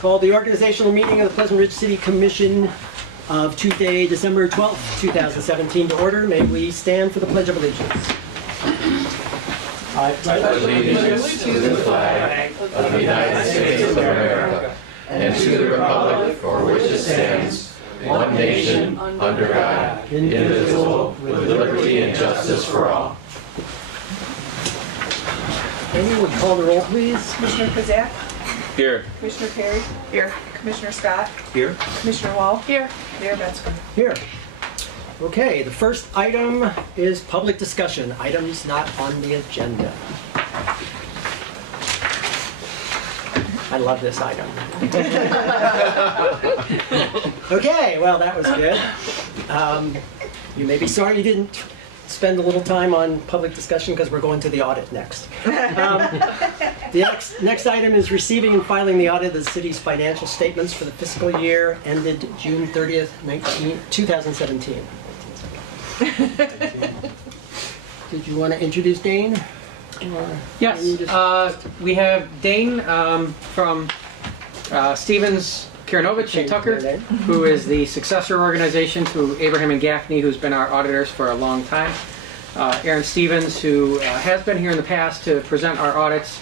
Call the organizational meeting of the Pleasant Ridge City Commission of Tuesday, December 12th, 2017 to order. May we stand for the Pledge of Allegiance. I pledge allegiance to the flag of the United States of America and to the republic for which it stands, one nation, under God, indivisible, with liberty and justice for all. Amy, would call the roll, please? Commissioner Kazak? Here. Commissioner Perry? Here. Commissioner Scott? Here. Commissioner Wall? Here. Mayor Metzger? Here. Okay, the first item is public discussion. Items not on the agenda. I love this item. Okay, well, that was good. You may be sorry you didn't spend a little time on public discussion because we're going to the audit next. The next item is receiving and filing the audit of the city's financial statements for the fiscal year ended June 30th, 2017. Did you want to introduce Dane? Yes, we have Dane from Stevens, Karanovich, and Tucker, who is the successor organization to Abraham and Gaffney, who's been our auditors for a long time. Aaron Stevens, who has been here in the past to present our audits,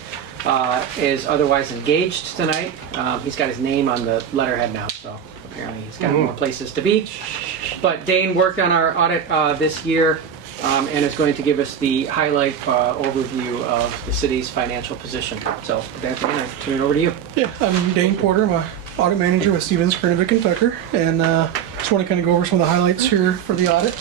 is otherwise engaged tonight. He's got his name on the letterhead now, so apparently he's got more places to be. But Dane worked on our audit this year and is going to give us the highlight overview of the city's financial position. So with that, Dane, I turn it over to you. Yeah, I'm Dane Porter. I'm an audit manager with Stevens, Karanovich, and Tucker, and just want to kind of go over some of the highlights here for the audit.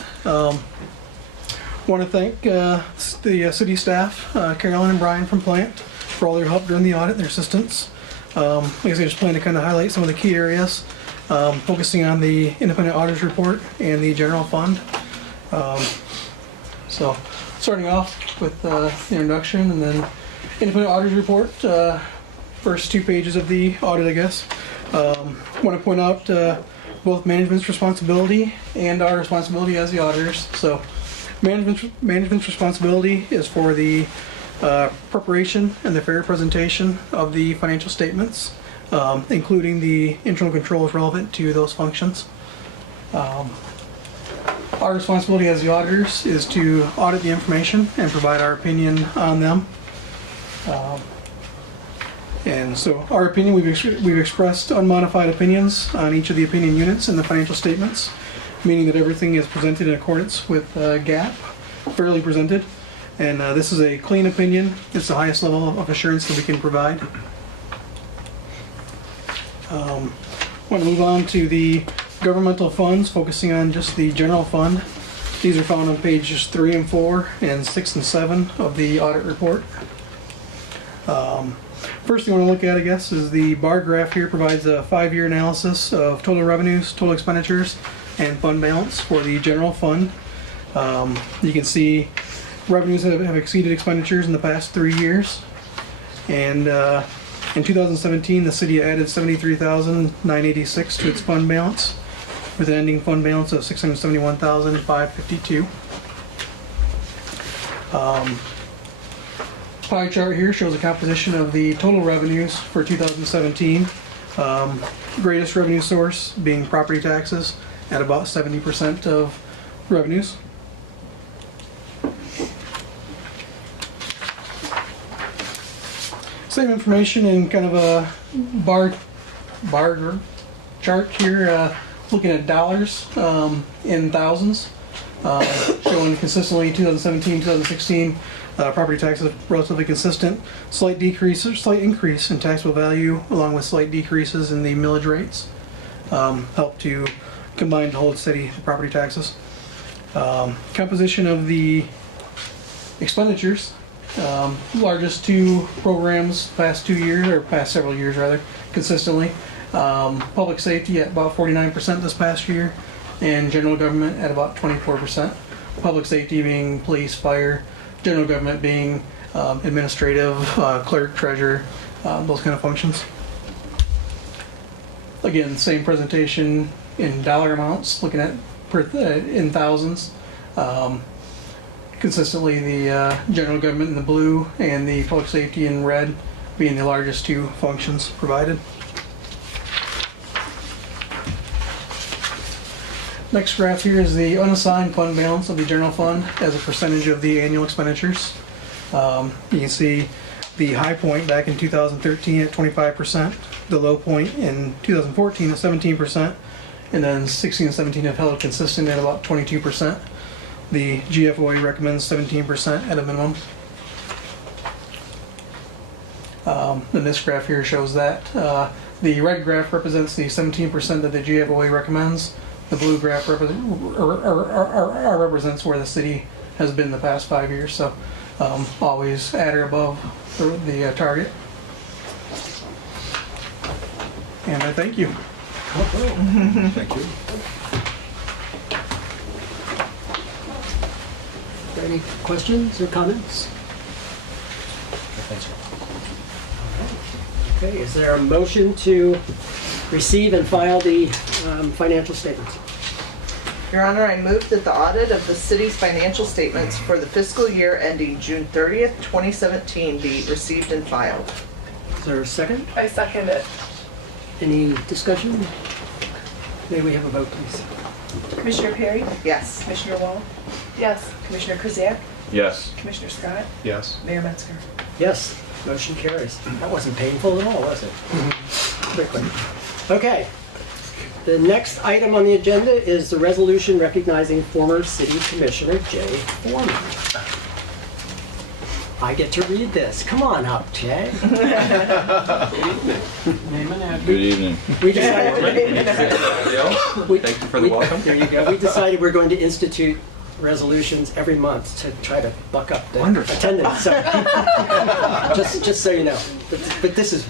Want to thank the city staff, Carolyn and Brian from Plant, for all their help during the audit, their assistance. Like I said, just plan to kind of highlight some of the key areas, focusing on the independent auditors report and the general fund. So, starting off with the introduction and then independent auditors report, first 2 pages of the audit, I guess. Want to point out both management's responsibility and our responsibility as the auditors. So, management's responsibility is for the preparation and the fair presentation of the financial statements, including the internal controls relevant to those functions. Our responsibility as the auditors is to audit the information and provide our opinion on them. And so our opinion, we've expressed unmodified opinions on each of the opinion units in the financial statements, meaning that everything is presented in accordance with GAAP, fairly presented. And this is a clean opinion. It's the highest level of assurance that we can provide. Want to move on to the governmental funds, focusing on just the general fund. These are found on pages 3 and 4 and 6 and 7 of the audit report. First thing I want to look at, I guess, is the bar graph here provides a 5-year analysis of total revenues, total expenditures, and fund balance for the general fund. You can see revenues have exceeded expenditures in the past 3 years. And in 2017, the city added $73,986 to its fund balance, with an ending fund balance of $671,552. Pie chart here shows a composition of the total revenues for 2017. Greatest revenue source being property taxes at about 70% of revenues. Same information in kind of a bar chart here, looking at dollars in thousands, showing consistently 2017, 2016, property taxes relatively consistent. Slight decrease or slight increase in taxable value, along with slight decreases in the millage rates, help to combine to hold steady the property taxes. Composition of the expenditures. Largest 2 programs past several years rather, consistently. Public safety at about 49% this past year, and general government at about 24%. Public safety being police, fire, general government being administrative, clerk, treasurer, those kind of functions. Again, same presentation in dollar amounts, looking at in thousands. Consistently the general government in the blue and the public safety in red being the largest 2 functions provided. Next graph here is the unassigned fund balance of the general fund as a percentage of the annual expenditures. You can see the high point back in 2013 at 25%, the low point in 2014 at 17%, and then 16 and 17 have held consistent at about 22%. The GFOA recommends 17% at a minimum. And this graph here shows that. The red graph represents the 17% that the GFOA recommends. The blue graph represents where the city has been the past 5 years. So always at or above the target. And I thank you. Thank you. Any questions or comments? Okay, is there a motion to receive and file the financial statements? Your Honor, I move that the audit of the city's financial statements for the fiscal year ending June 30th, 2017 be received and filed. Is there a second? I second it. Any discussion? May we have a vote, please? Commissioner Perry? Yes. Commissioner Wall? Yes. Commissioner Krzyjak? Yes. Commissioner Scott? Yes. Mayor Metzger? Yes, motion carries. That wasn't painful at all, was it? Quickly. Okay. The next item on the agenda is the resolution recognizing former City Commissioner Jay Foreman. I get to read this. Come on up, Jay. Name and address. Good evening. We decided. Thank you for the welcome. There you go. We decided we're going to institute resolutions every month to try to buck up the attendance. So, just so you know. But this is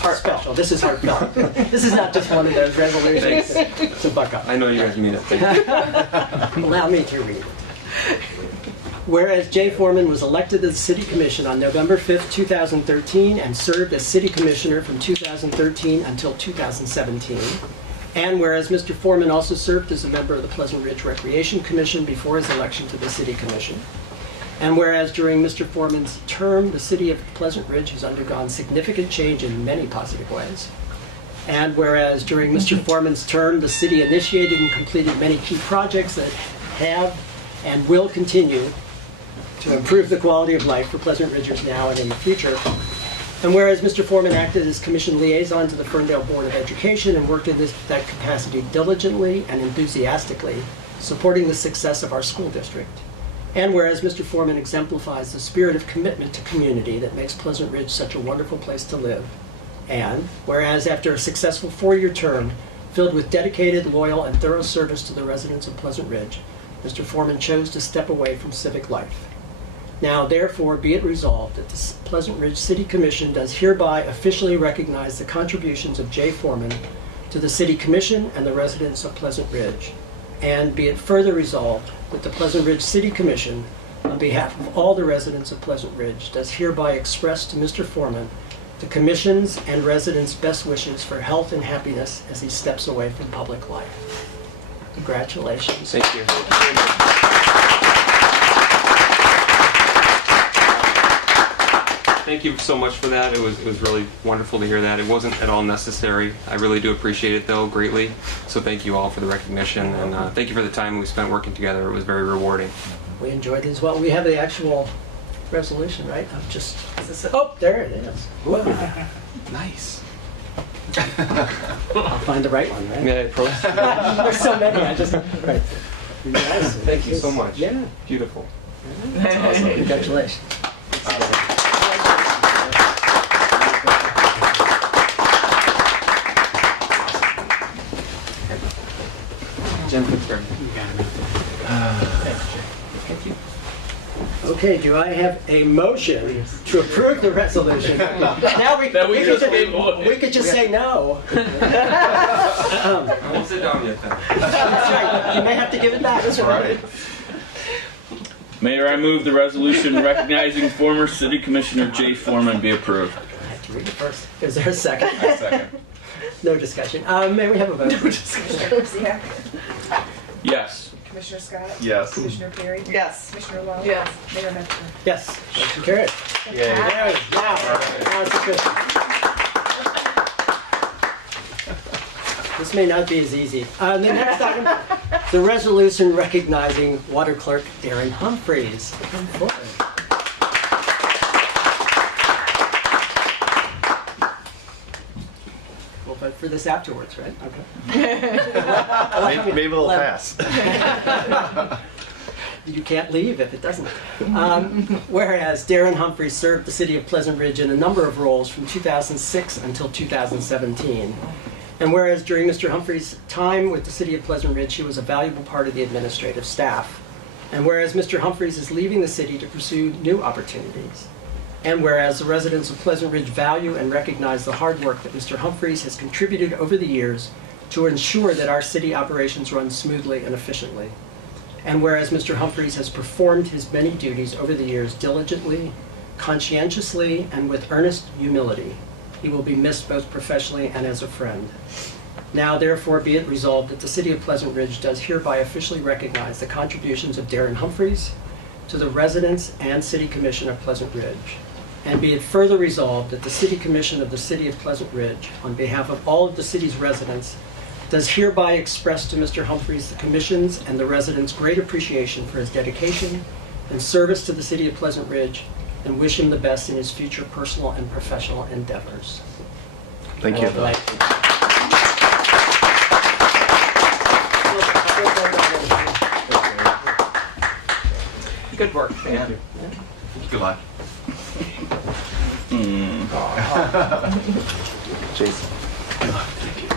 special. This is heartfelt. This is not just one of those resolutions to buck up. I know you guys mean it. Allow me to read. Whereas Jay Foreman was elected to the City Commission on November 5th, 2013, and served as City Commissioner from 2013 until 2017. And whereas Mr. Foreman also served as a member of the Pleasant Ridge Recreation Commission before his election to the City Commission. And whereas during Mr. Foreman's term, the City of Pleasant Ridge has undergone significant change in many positive ways. And whereas during Mr. Foreman's term, the city initiated and completed many key projects that have and will continue to improve the quality of life for Pleasant Ridgers now and in the future. And whereas Mr. Foreman acted as Commission Liaison to the Ferndale Board of Education and worked in that capacity diligently and enthusiastically, supporting the success of our school district. And whereas Mr. Foreman exemplifies the spirit of commitment to community that makes Pleasant Ridge such a wonderful place to live. And whereas after a successful 4-year term filled with dedicated, loyal, and thorough service to the residents of Pleasant Ridge, Mr. Foreman chose to step away from civic life. Now, therefore, be it resolved that the Pleasant Ridge City Commission does hereby officially recognize the contributions of Jay Foreman to the City Commission and the residents of Pleasant Ridge. And be it further resolved that the Pleasant Ridge City Commission, on behalf of all the residents of Pleasant Ridge, does hereby express to Mr. Foreman the Commission's and residents' best wishes for health and happiness as he steps away from public life. Congratulations. Thank you. Thank you so much for that. It was really wonderful to hear that. It wasn't at all necessary. I really do appreciate it, though, greatly. So thank you all for the recognition, and thank you for the time we spent working together. It was very rewarding. We enjoyed it as well. We have the actual resolution, right? Of just, oh, there it is. Whoa. Nice. I'll find the right one, right? Yeah, There's so many, I just, right. Yes, Thank you so much. Yeah. Beautiful. That's awesome. Congratulations. Jen Pittsburgh. Thank you. Okay, do I have a motion to approve the resolution? Now we could just say no. I won't sit down yet then. That's right. You may have to give it back. That's right. Mayor, I move the resolution recognizing former City Commissioner Jay Foreman be approved. I have to read it first. Is there a second? I second. No discussion. May we have a vote? Commissioner Krzyjak? Yes. Commissioner Scott? Yes. Commissioner Perry? Yes. Commissioner Wall? Yes. Mayor Metzger? Yes. Motion carried. Yay. Now it's official. This may not be as easy. The next item, the resolution recognizing Water Clerk Darren Humphreys. Come forward. We'll vote for this afterwards, right? Okay. Maybe it'll pass. You can't leave if it doesn't. Whereas Darren Humphreys served the city of Pleasant Ridge in a number of roles from 2006 until 2017. And whereas during Mr. Humphreys' time with the city of Pleasant Ridge, he was a valuable part of the administrative staff. And whereas Mr. Humphreys is leaving the city to pursue new opportunities. And whereas the residents of Pleasant Ridge value and recognize the hard work that Mr. Humphreys has contributed over the years to ensure that our city operations run smoothly and efficiently. And whereas Mr. Humphreys has performed his many duties over the years diligently, conscientiously, and with earnest humility, he will be missed both professionally and as a friend. Now, therefore, be it resolved that the City of Pleasant Ridge does hereby officially recognize the contributions of Darren Humphreys to the residents and City Commission of Pleasant Ridge. And be it further resolved that the City Commission of the City of Pleasant Ridge, on behalf of all of the city's residents, does hereby express to Mr. Humphreys the Commission's and the residents' great appreciation for his dedication and service to the City of Pleasant Ridge, and wish him the best in his future personal and professional endeavors. Thank you. Good work, Dan. Good luck. Jason. Thank you.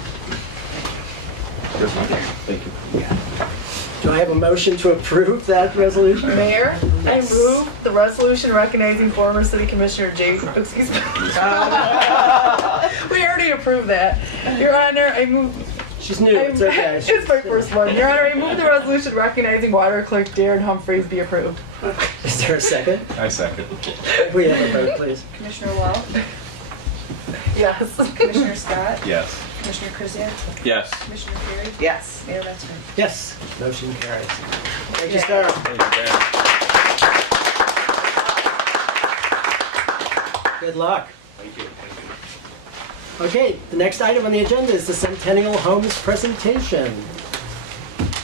Thank you. Do I have a motion to approve that resolution? Mayor, Yes. I move the resolution recognizing former City Commissioner excuse me. We already approved that. Your Honor, I move. She's new, it's okay. It's my first one. Your Honor, I move the resolution recognizing Water Clerk Darren Humphreys be approved. Is there a second? I second. We have a vote, please. Commissioner Wall, Yes. Commissioner Scott, Yes. Commissioner Krzyjak, Yes. Commissioner Perry, Yes. Mayor Metzger. Yes, motion carries. Thank you, Yeah. sir. Thank you, Dan. Good luck. Thank you. Okay, the next item on the agenda is the Centennial Homes presentation.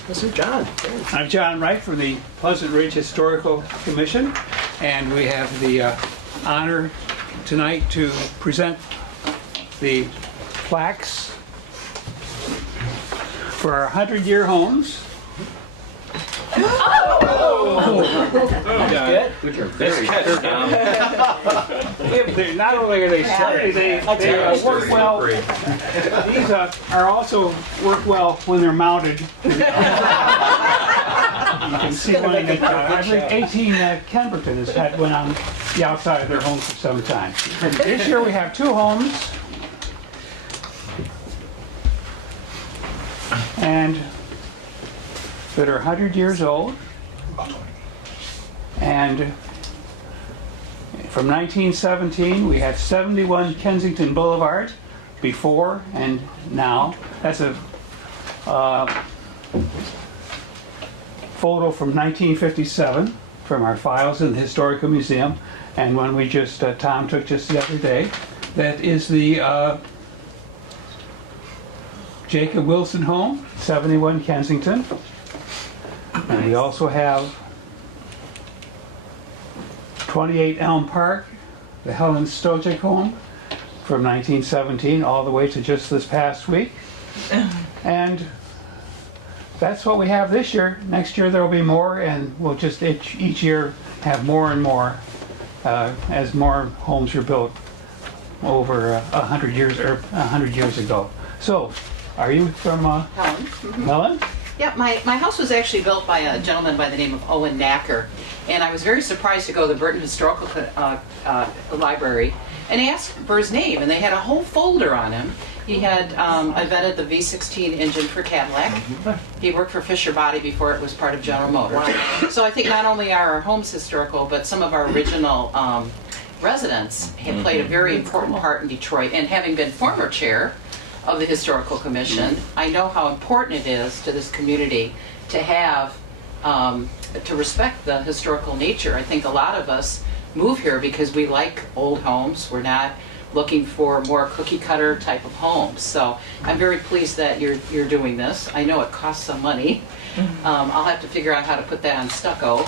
Mr. John. James. I'm John Wright from the Pleasant Ridge Historical Commission, and we have the honor tonight to present the plaques for our 100-year homes. Good. Nice catch, Dan. Not only are they sturdy, they work well. These are also work well when they're mounted. You can see one that I think 18 Kemberton has had one on the outside of their home for some time. This year we have 2 homes, and that are 100 years old, and from 1917 we have 71 Kensington Boulevard before and now. That's a photo from 1957 from our files in the Historical Museum, and one we just Tom took just the other day. That is the Jacob Wilson home, 71 Kensington. And we also have 28 Elm Park, the Helen Stojek home from 1917 all the way to just this past week. And that's what we have this year. Next year there will be more, and we'll just each year have more and more as more homes are built over 100 years ago. So, are you from Helen. Helen? Yeah, my house was actually built by a gentleman by the name of Owen Knacker, and I was very surprised to go to the Burton Historical Library and ask for his name, and they had a whole folder on him. He had I vetted the V16 engine for Cadillac. He worked for Fisher Body before it was part of General Motors. So I think not only are our homes historical, but some of our original residents have played a very important part in Detroit. And having been former chair of the Historical Commission, I know how important it is to this community to have, to respect the historical nature. I think a lot of us move here because we like old homes. We're not looking for more cookie cutter type of homes. So I'm very pleased that you're doing this. I know it costs some money. I'll have to figure out how to put that on stucco.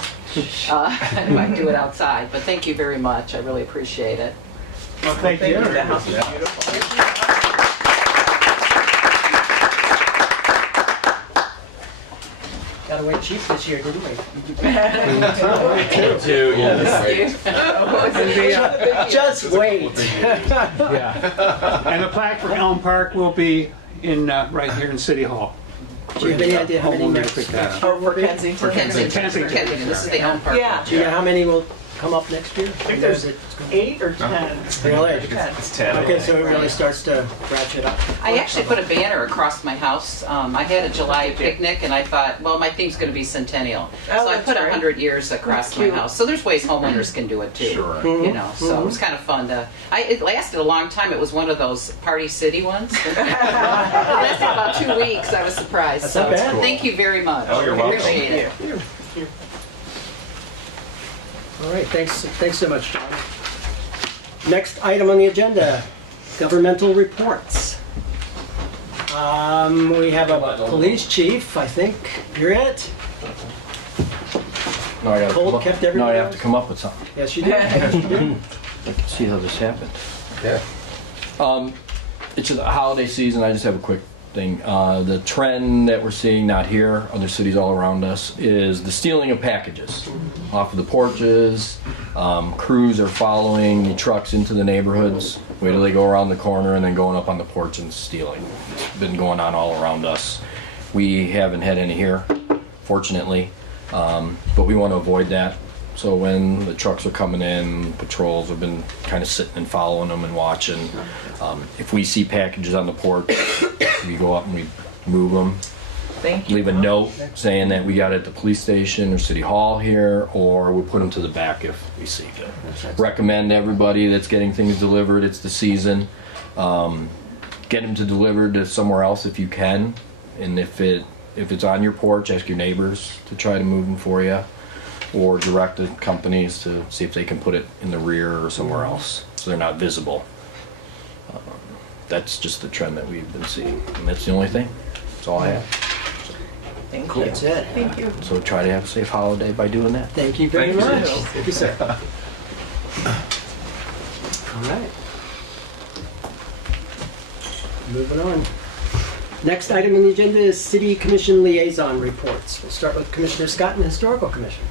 I might do it outside, but thank you very much. I really appreciate it. Well, thank you. The house is beautiful. Got away cheap this year, didn't we? Two, Just wait. Yeah. And the plaque for Elm Park will be in right here in City Hall. Do you have any idea how many We'll next? pick that up. Or for Kensington. Kensington. This is the Elm Park. Yeah. Do you know how many will come up next year? I think there's 8 or 10. Really? It's 10. Okay, so it really starts to ratchet up. I actually put a banner across my house. I had a July picnic, and I thought, well, my theme's going to be centennial. Oh, So I that's put great. 100 years across That's my cute. house. So there's ways homeowners can do it too. Sure. You know, so it was kind of fun to. It lasted a long time. It was one of those Party City ones. It lasted about 2 weeks. I was surprised. That's So not bad. thank you very much. Oh, you're welcome. Appreciate it. All right, thanks so much, John. Next item on the agenda, governmental reports. We have a police chief, I think. You're it? No, I gotta Cole come up- kept no, I everybody have else? to come up with something. Yes, you do. Yes, you do. Let's see how this happened. Yeah. It's the holiday season. I just have a quick thing. The trend that we're seeing, not here, other cities all around us, is the stealing of packages off of the porches. Crews are following the trucks into the neighborhoods. Wait till they go around the corner and then going up on the porch and stealing. It's been going on all around us. We haven't had any here, fortunately, but we want to avoid that. So when the trucks are coming in, patrols have been kind of sitting and following them and watching. If we see packages on the porch, we go up and we move them. Thank you. Leave a note saying that we got it at the police station or city hall here, or we put them to the back if we see it. Recommend everybody that's getting things delivered, it's the season. Get them to deliver to somewhere else if you can. And if it's on your porch, ask your neighbors to try to move them for you. Or direct the companies to see if they can put it in the rear or somewhere else so they're not visible. That's just the trend that we've been seeing, and that's the only thing. That's all I have. Thank you. That's it. Thank you. So try to have a safe holiday by doing that. Thank you very Thank you. much. Thank you, sir. All right. Moving on. Next item on the agenda is City Commission liaison reports. We'll start with Commissioner Scott and the Historical Commission.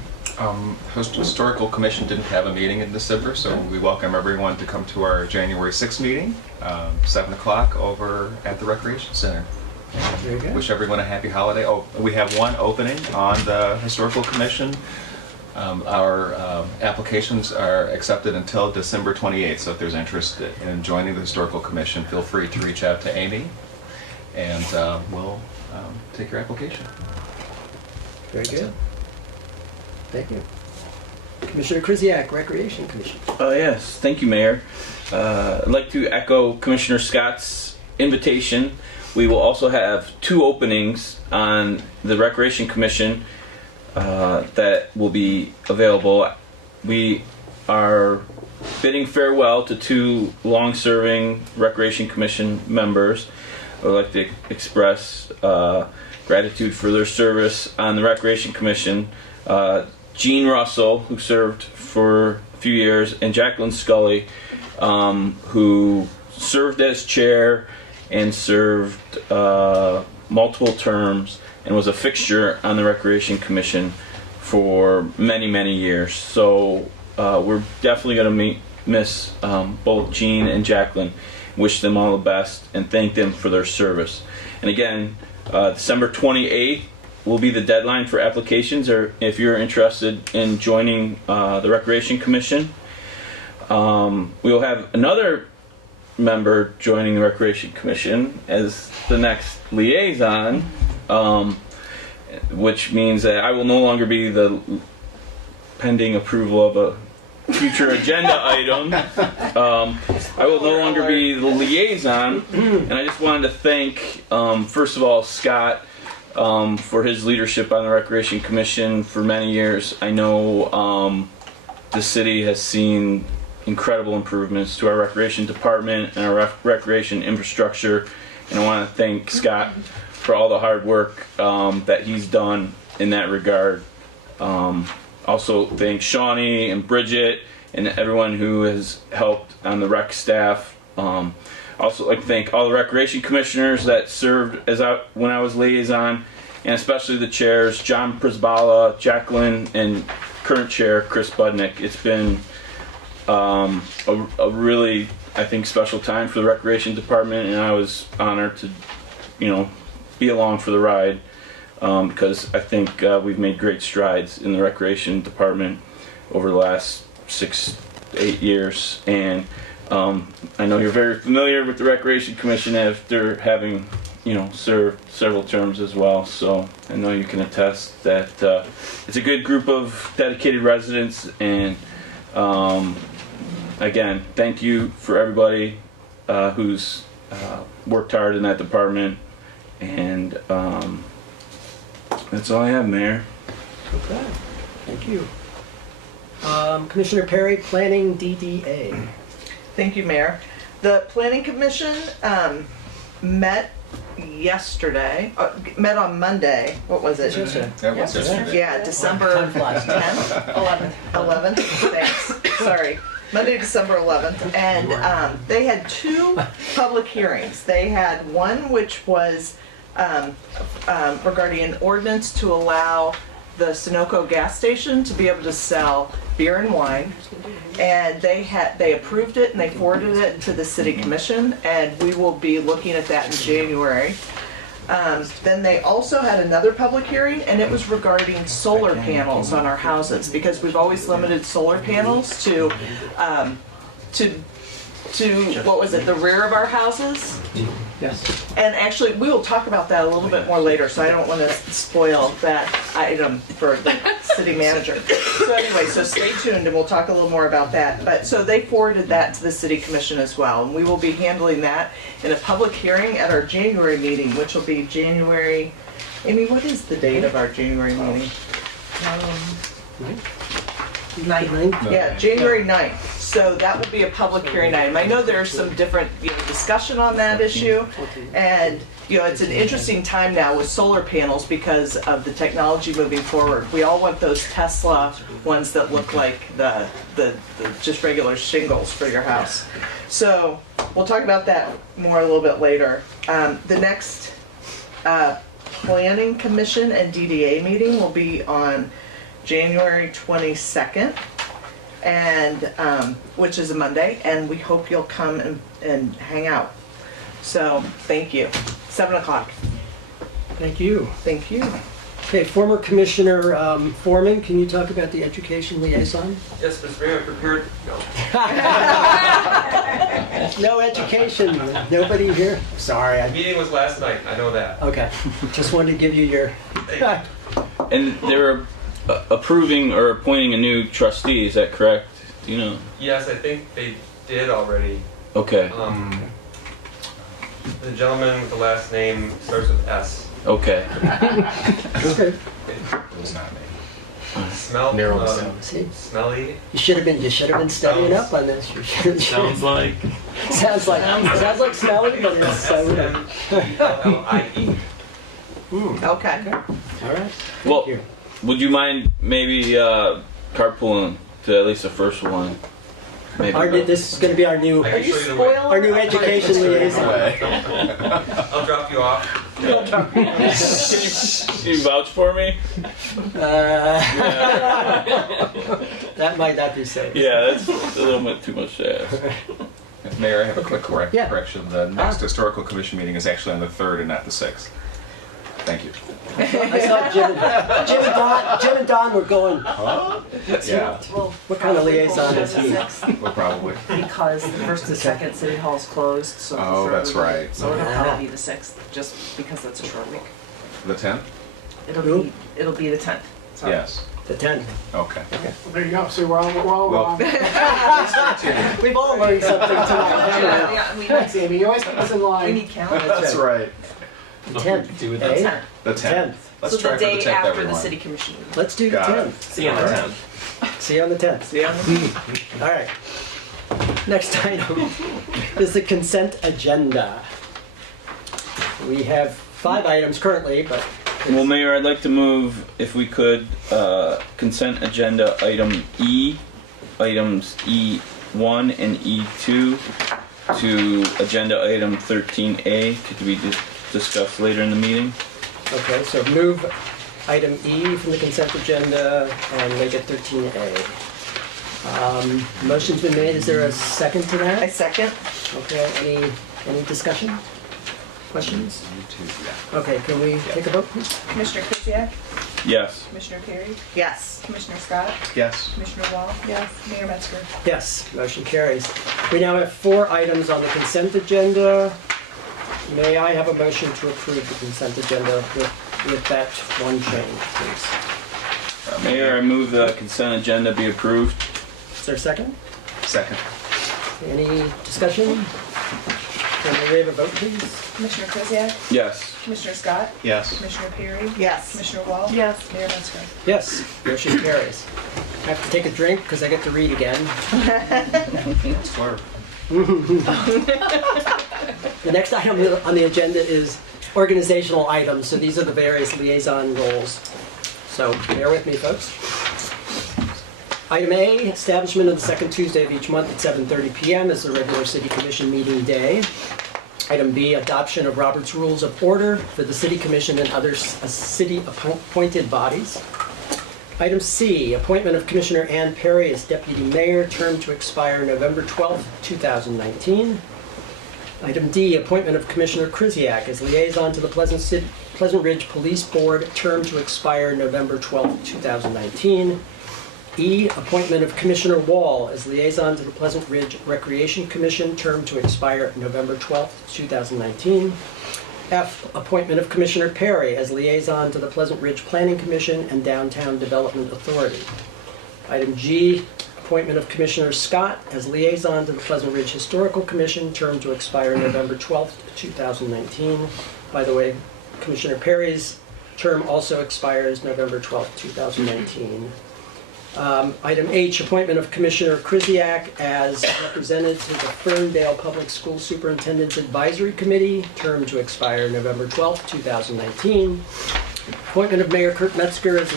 Historical Commission didn't have a meeting in December, so we welcome everyone to come to our January 6th meeting, 7 o'clock over at the Recreation Center. Very good. Wish everyone a happy holiday. Oh, we have one opening on the Historical Commission. Our applications are accepted until December 28th, so if there's interest in joining the Historical Commission, feel free to reach out to Amy, and we'll take your application. Very good. Thank you. Commissioner Krzyjak, Recreation Commission. Yes, thank you, Mayor. I'd like to echo Commissioner Scott's invitation. We will also have 2 openings on the Recreation Commission that will be available. We are bidding farewell to 2 long-serving Recreation Commission members. I would like to express gratitude for their service on the Recreation Commission. Gene Russell, who served for a few years, and Jacqueline Scully, who served as chair and served multiple terms and was a fixture on the Recreation Commission for many, many years. So we're definitely going to miss both Gene and Jacqueline. Wish them all the best and thank them for their service. And again, December 28th will be the deadline for applications, or if you're interested in joining the Recreation Commission. We will have another member joining the Recreation Commission as the next liaison, which means that I will no longer be the pending approval of a future agenda item. I will no longer be the liaison, and I just wanted to thank, first of all, Scott for his leadership on the Recreation Commission for many years. I know the city has seen, incredible improvements to our recreation department and our recreation infrastructure. And I want to thank Scott for all the hard work that he's done in that regard. Also thank Shawnee and Bridget and everyone who has helped on the rec staff. Also like to thank all the recreation commissioners that served when I was liaison, and especially the chairs, John Prisbala, Jacqueline, and current chair, Chris Budnick. It's been a really, I think, special time for the recreation department, and I was honored to, be along for the ride because I think we've made great strides in the recreation department over the last 6-8 years. And I know you're very familiar with the Recreation Commission after having, served several terms as well. So I know you can attest that it's a good group of dedicated residents. And again, thank you for everybody who's worked hard in that department. And that's all I have, Mayor. Okay, thank you. Commissioner Perry, Planning DDA. Thank you, Mayor. The Planning Commission met yesterday, met on Monday. What was it? That was yesterday. Yeah, December 10th, 11th. Thanks. Sorry. Monday, December 11th. And they had 2 public hearings. They had one which was regarding an ordinance to allow the Sunoco gas station to be able to sell beer and wine, and they approved it and they forwarded it to the City Commission, and we will be looking at that in January. Then they also had another public hearing, and it was regarding solar panels on our houses, because we've always limited solar panels to what was it, the rear of our houses? Yes. And actually, we will talk about that a little bit more later, so I don't want to spoil that item for the city manager. So anyway, so stay tuned and we'll talk a little more about that. But so they forwarded that to the City Commission as well, and we will be handling that in a public hearing at our January meeting, which will be January, Amy, what is the date of our January meeting? 9th. Yeah, January 9th. So that will be a public hearing item. I know there's some different discussion on that issue, and it's an interesting time now with solar panels because of the technology moving forward. We all want those Tesla ones that look like the just regular shingles for your house. So we'll talk about that more a little bit later. The next Planning Commission and DDA meeting will be on January 22nd, and which is a Monday, and we hope you'll come and hang out. So thank you. 7 o'clock. Thank you. Thank you. Okay, former Commissioner Foreman, can you talk about the education liaison? Yes, Mr. Mayor, I'm prepared. No. No education. Nobody here? Sorry. The meeting was last night. I know that. Okay. Just wanted to give you your. And they're approving or appointing a new trustee, is that correct? Do you know? Yes, I think they did already. Okay. The gentleman with the last name starts with S. Okay. Okay. It was not me. Smelly. You should have been studying up on this. You should. Sounds like Sounds like smelly, but it's S-M-E-L-L-I-E. Okay. All right. Well, Thank you. would you mind maybe carpooling to at least the first one? Maybe. This is going to be our new Are you spoiling our new education liaison. I'll drop you off. Can you vouch for me? That might not be safe. Yeah, that's a little bit too much to ask. Mayor, I have a quick Yeah. correction. The next Historical Commission meeting is actually on the 3rd and not the 6th. Thank you. I saw Jim and Don were going. Huh? Yeah, What kind of liaison is he? well, probably. Because the 1st and 2nd City Hall's closed, so. Oh, for that's everybody. right. So it'll probably be the 6th, just because it's a short week. The 10th? It'll be the 10th. Sorry. Yes. The 10th. Okay. There you go. See, we're all Well, We've all learned something tonight. Yeah, we Thanks, Amy. You always keep us in we line. need calendars. That's right. 10th. do with eh? that. The 10th. Let's So try the for the day 10th, after everyone. the City Commission meeting. Let's do the Got it. 10th. See you on the All right. 10th. See you on the 10th. Yeah. All right. Next item is the consent agenda. We have 5 items currently, but Well, Mayor, I'd like to move, if we could, consent agenda item E, items E1 and E2 to agenda item 13A to be discussed later in the meeting. okay, so move item E from the consent agenda and make it 13A. Motion's been made. Is there a second to I that? second. Okay, any discussion? Questions? Okay, can we take a vote, please? Commissioner Kuziak? Yes. Commissioner Perry? Yes. Commissioner Scott? Yes. Commissioner Wall? Yes. Mayor Metzger? Yes, motion carries. We now have 4 items on the consent agenda. May I have a motion to approve the consent agenda with that one change, please? Mayor, I move the consent agenda be approved. Is there a second? Second. Any discussion? Can we have a vote, please? Commissioner Kuziak? Yes. Commissioner Scott? Yes. Commissioner Perry? Yes. Commissioner Wall? Yes. Mayor Metzger? Yes, motion carries. I have to take a drink because I get to read again. Swerve. The next item on the agenda is organizational items. So these are the various liaison roles. So bear with me, folks. Item A, establishment of the second Tuesday of each month at 7:30 p.m. is the regular City Commission meeting day. Item B, adoption of Robert's Rules of Order for the City Commission and other city-appointed bodies. Item C, appointment of Commissioner Ann Perry as Deputy Mayor, term to expire November 12, 2019. Item D, appointment of Commissioner Krzyjak as liaison to the Pleasant Ridge Police Board, term to expire November 12, 2019. E, appointment of Commissioner Wall as liaison to the Pleasant Ridge Recreation Commission, term to expire November 12, 2019. F, appointment of Commissioner Perry as liaison to the Pleasant Ridge Planning Commission and Downtown Development Authority. Item G, appointment of Commissioner Scott as liaison to the Pleasant Ridge Historical Commission, term to expire November 12, 2019. By the way, Commissioner Perry's term also expires November 12, 2019. Item H, appointment of Commissioner Krzyjak as representative to the Ferndale Public School Superintendent's Advisory Committee, term to expire November 12, 2019. Appointment of Mayor Kurt Metzger as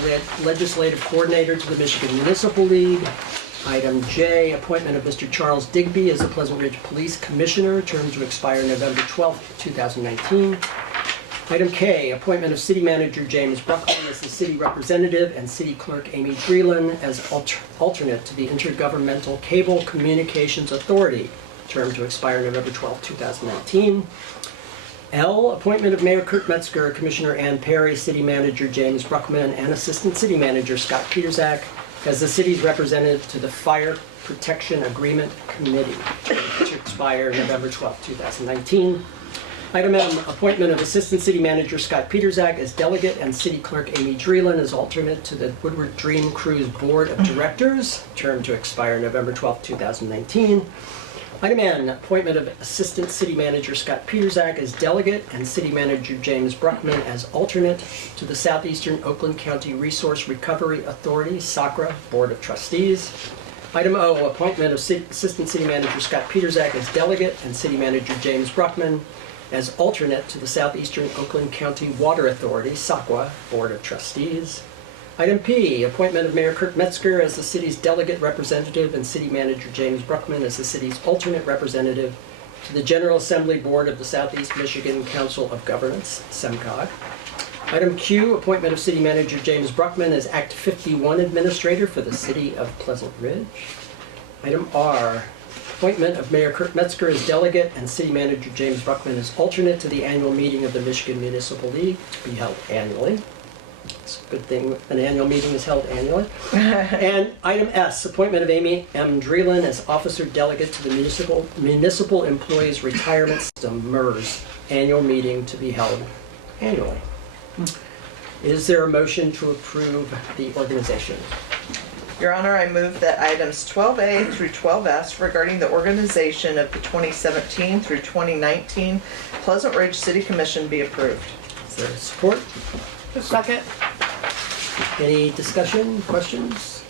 legislative coordinator to the Michigan Municipal League. Item J, appointment of Mr. Charles Digby as the Pleasant Ridge Police Commissioner, term to expire November 12, 2019. Item K, appointment of City Manager James Bruckman as the City Representative and City Clerk Amy Dreeland as alternate to the Intergovernmental Cable Communications Authority, term to expire November 12, 2019. L, appointment of Mayor Kurt Metzger, Commissioner Ann Perry, City Manager James Bruckman, and Assistant City Manager Scott Peterzak as the city's representative to the Fire Protection Agreement Committee, to expire November 12, 2019. Item M, appointment of Assistant City Manager Scott Peterzak as delegate and City Clerk Amy Dreeland as alternate to the Woodward Dream Cruise Board of Directors, term to expire November 12, 2019. Item N, appointment of Assistant City Manager Scott Peterzak as delegate and City Manager James Bruckman as alternate to the Southeastern Oakland County Resource Recovery Authority, SACRA, Board of Trustees. Item O, appointment of Assistant City Manager Scott Peterzak as delegate and City Manager James Bruckman as alternate to the Southeastern Oakland County Water Authority, SACWA, Board of Trustees. Item P, appointment of Mayor Kurt Metzger as the city's delegate representative and City Manager James Bruckman as the city's alternate representative to the General Assembly Board of the Southeast Michigan Council of Governments, SEMCOG. Item Q, appointment of City Manager James Bruckman as Act 51 Administrator for the City of Pleasant Ridge. Item R, appointment of Mayor Kurt Metzger as delegate and City Manager James Bruckman as alternate to the annual meeting of the Michigan Municipal League to be held annually. It's a good thing an annual meeting is held annually. And item S, appointment of Amy M. Dreeland as officer delegate to the Municipal Employees Retirement System, MERS, annual meeting to be held annually. Is there a motion to approve the organization? Your Honor, I move that items 12A through 12S regarding the organization of the 2017 through 2019 Pleasant Ridge City Commission be approved. Is there support? Second. Any discussion, questions?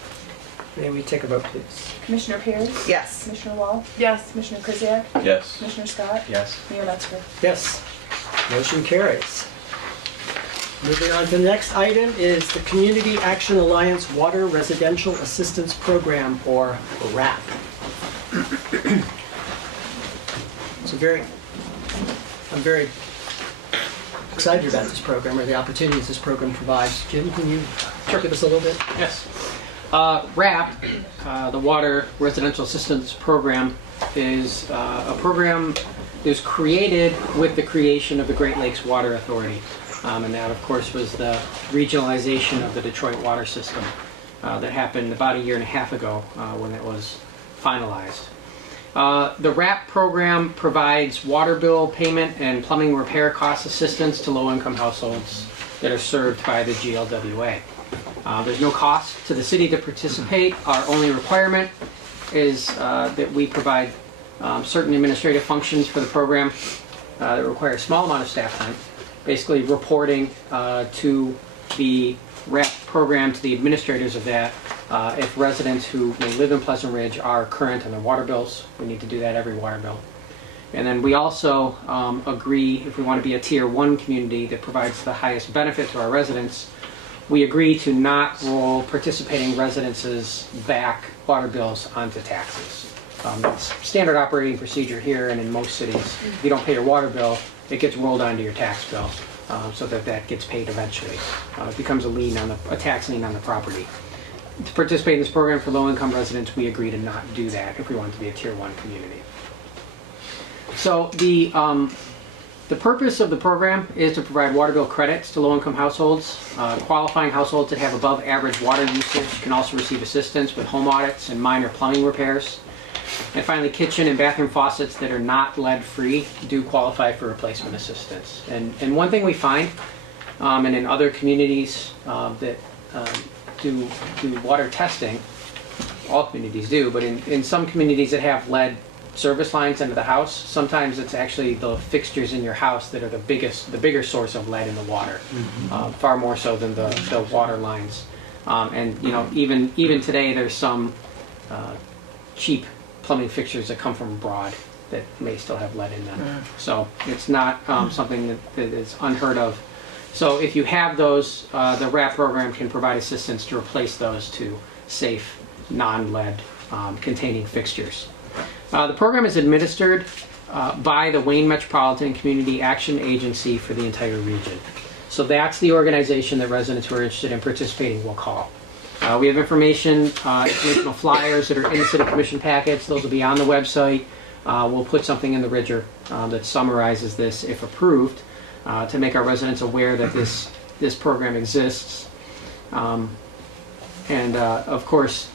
May we take a vote, please? Commissioner Perry? Yes. Commissioner Wall? Yes. Commissioner Krzyjak? Yes. Commissioner Scott? Yes. Mayor Metzger? Yes. Motion carries. Moving on to the next item is the Community Action Alliance Water Residential Assistance Program, or WRAP. I'm very excited about this program, or the opportunities this program provides. Jim, can you talk with us a little bit? Yes. WRAP, the Water Residential Assistance Program, is a program that was created with the creation of the Great Lakes Water Authority. And that, of course, was the regionalization of the Detroit water system that happened about a year and a half ago when it was finalized. The WRAP program provides water bill payment and plumbing repair cost assistance to low-income households that are served by the GLWA. There's no cost to the city to participate. Our only requirement is that we provide certain administrative functions for the program that require a small amount of staff time, basically reporting to the WRAP program, to the administrators of that, if residents who may live in Pleasant Ridge are current on their water bills. We need to do that every water bill. And then we also agree, if we want to be a Tier 1 community that provides the highest benefit to our residents, we agree to not roll participating residences back water bills onto taxes. That's standard operating procedure here and in most cities. If you don't pay your water bill, it gets rolled onto your tax bill so that gets paid eventually. It becomes a tax lien on the property. To participate in this program for low-income residents, we agree to not do that if we want to be a Tier 1 community. So the purpose of the program is to provide water bill credits to low-income households. Qualifying households that have above average water usage can also receive assistance with home audits and minor plumbing repairs. And finally, kitchen and bathroom faucets that are not lead-free do qualify for replacement assistance. And one thing we find, and in other communities that do water testing, all communities do, but in some communities that have lead service lines into the house, sometimes it's actually the fixtures in your house that are the bigger source of lead in the water, far more so than the water lines. And you know, even today, there's some cheap plumbing fixtures that come from abroad that may still have lead in them. So it's not something that is unheard of. So if you have those, the WRAP program can provide assistance to replace those to safe, non-lead containing fixtures. The program is administered by the Wayne Metropolitan Community Action Agency for the entire region. So that's the organization that residents who are interested in participating will call. We have informational flyers that are in the City Commission packets. Those will be on the website. We'll put something in the Ridger that summarizes this, if approved, to make our residents aware that this program exists. Of course,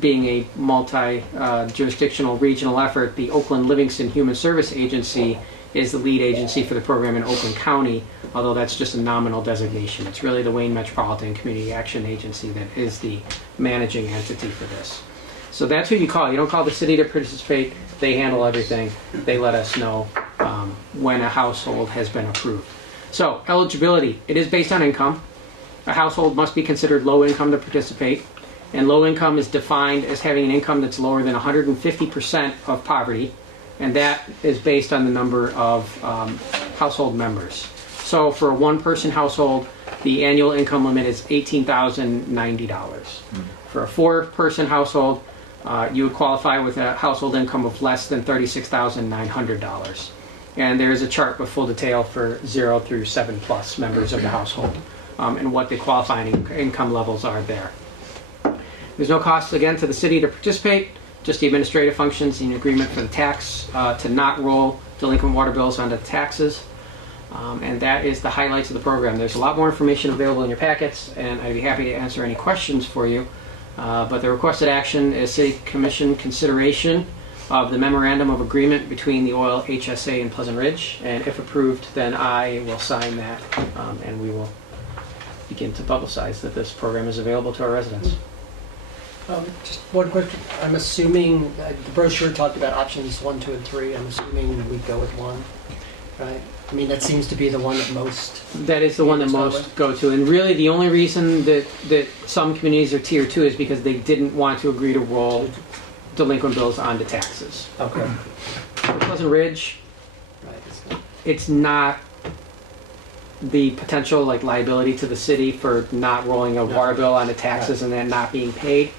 being a multi-jurisdictional regional effort, the Oakland Livingston Human Service Agency is the lead agency for the program in Oakland County, although that's just a nominal designation. It's really the Wayne Metropolitan Community Action Agency that is the managing entity for this. So that's who you call. You don't call the city to participate. They handle everything. They let us know when a household has been approved. So eligibility, it is based on income. A household must be considered low income to participate. And low income is defined as having an income that's lower than 150% of poverty. And that is based on the number of household members. So for a one-person household, the annual income limit is $18,090. For a four-person household, you would qualify with a household income of less than $36,900. And there is a chart with full detail for 0 through 7+ members of the household and what the qualifying income levels are there. There's no cost, again, to the city to participate, just the administrative functions and agreement for the tax to not roll delinquent water bills onto taxes. And that is the highlights of the program. There's a lot more information available in your packets, and I'd be happy to answer any questions for you. But the requested action is City Commission consideration of the Memorandum of Agreement between the Oil HSA and Pleasant Ridge. And if approved, then I will sign that, and we will begin to publicize that this program is available to our residents. Just one quick, I'm assuming the brochure talked about options 1, 2, and 3. I'm assuming we go with 1. right? I mean, that seems to be the one that most. That is the one that Start most go to. And really the only reason that some communities are tier 2 is because they didn't want to agree to roll delinquent bills onto taxes. Okay. For Pleasant Ridge, Right. it's not the potential like liability to the city for not rolling a water bill onto taxes and then not being paid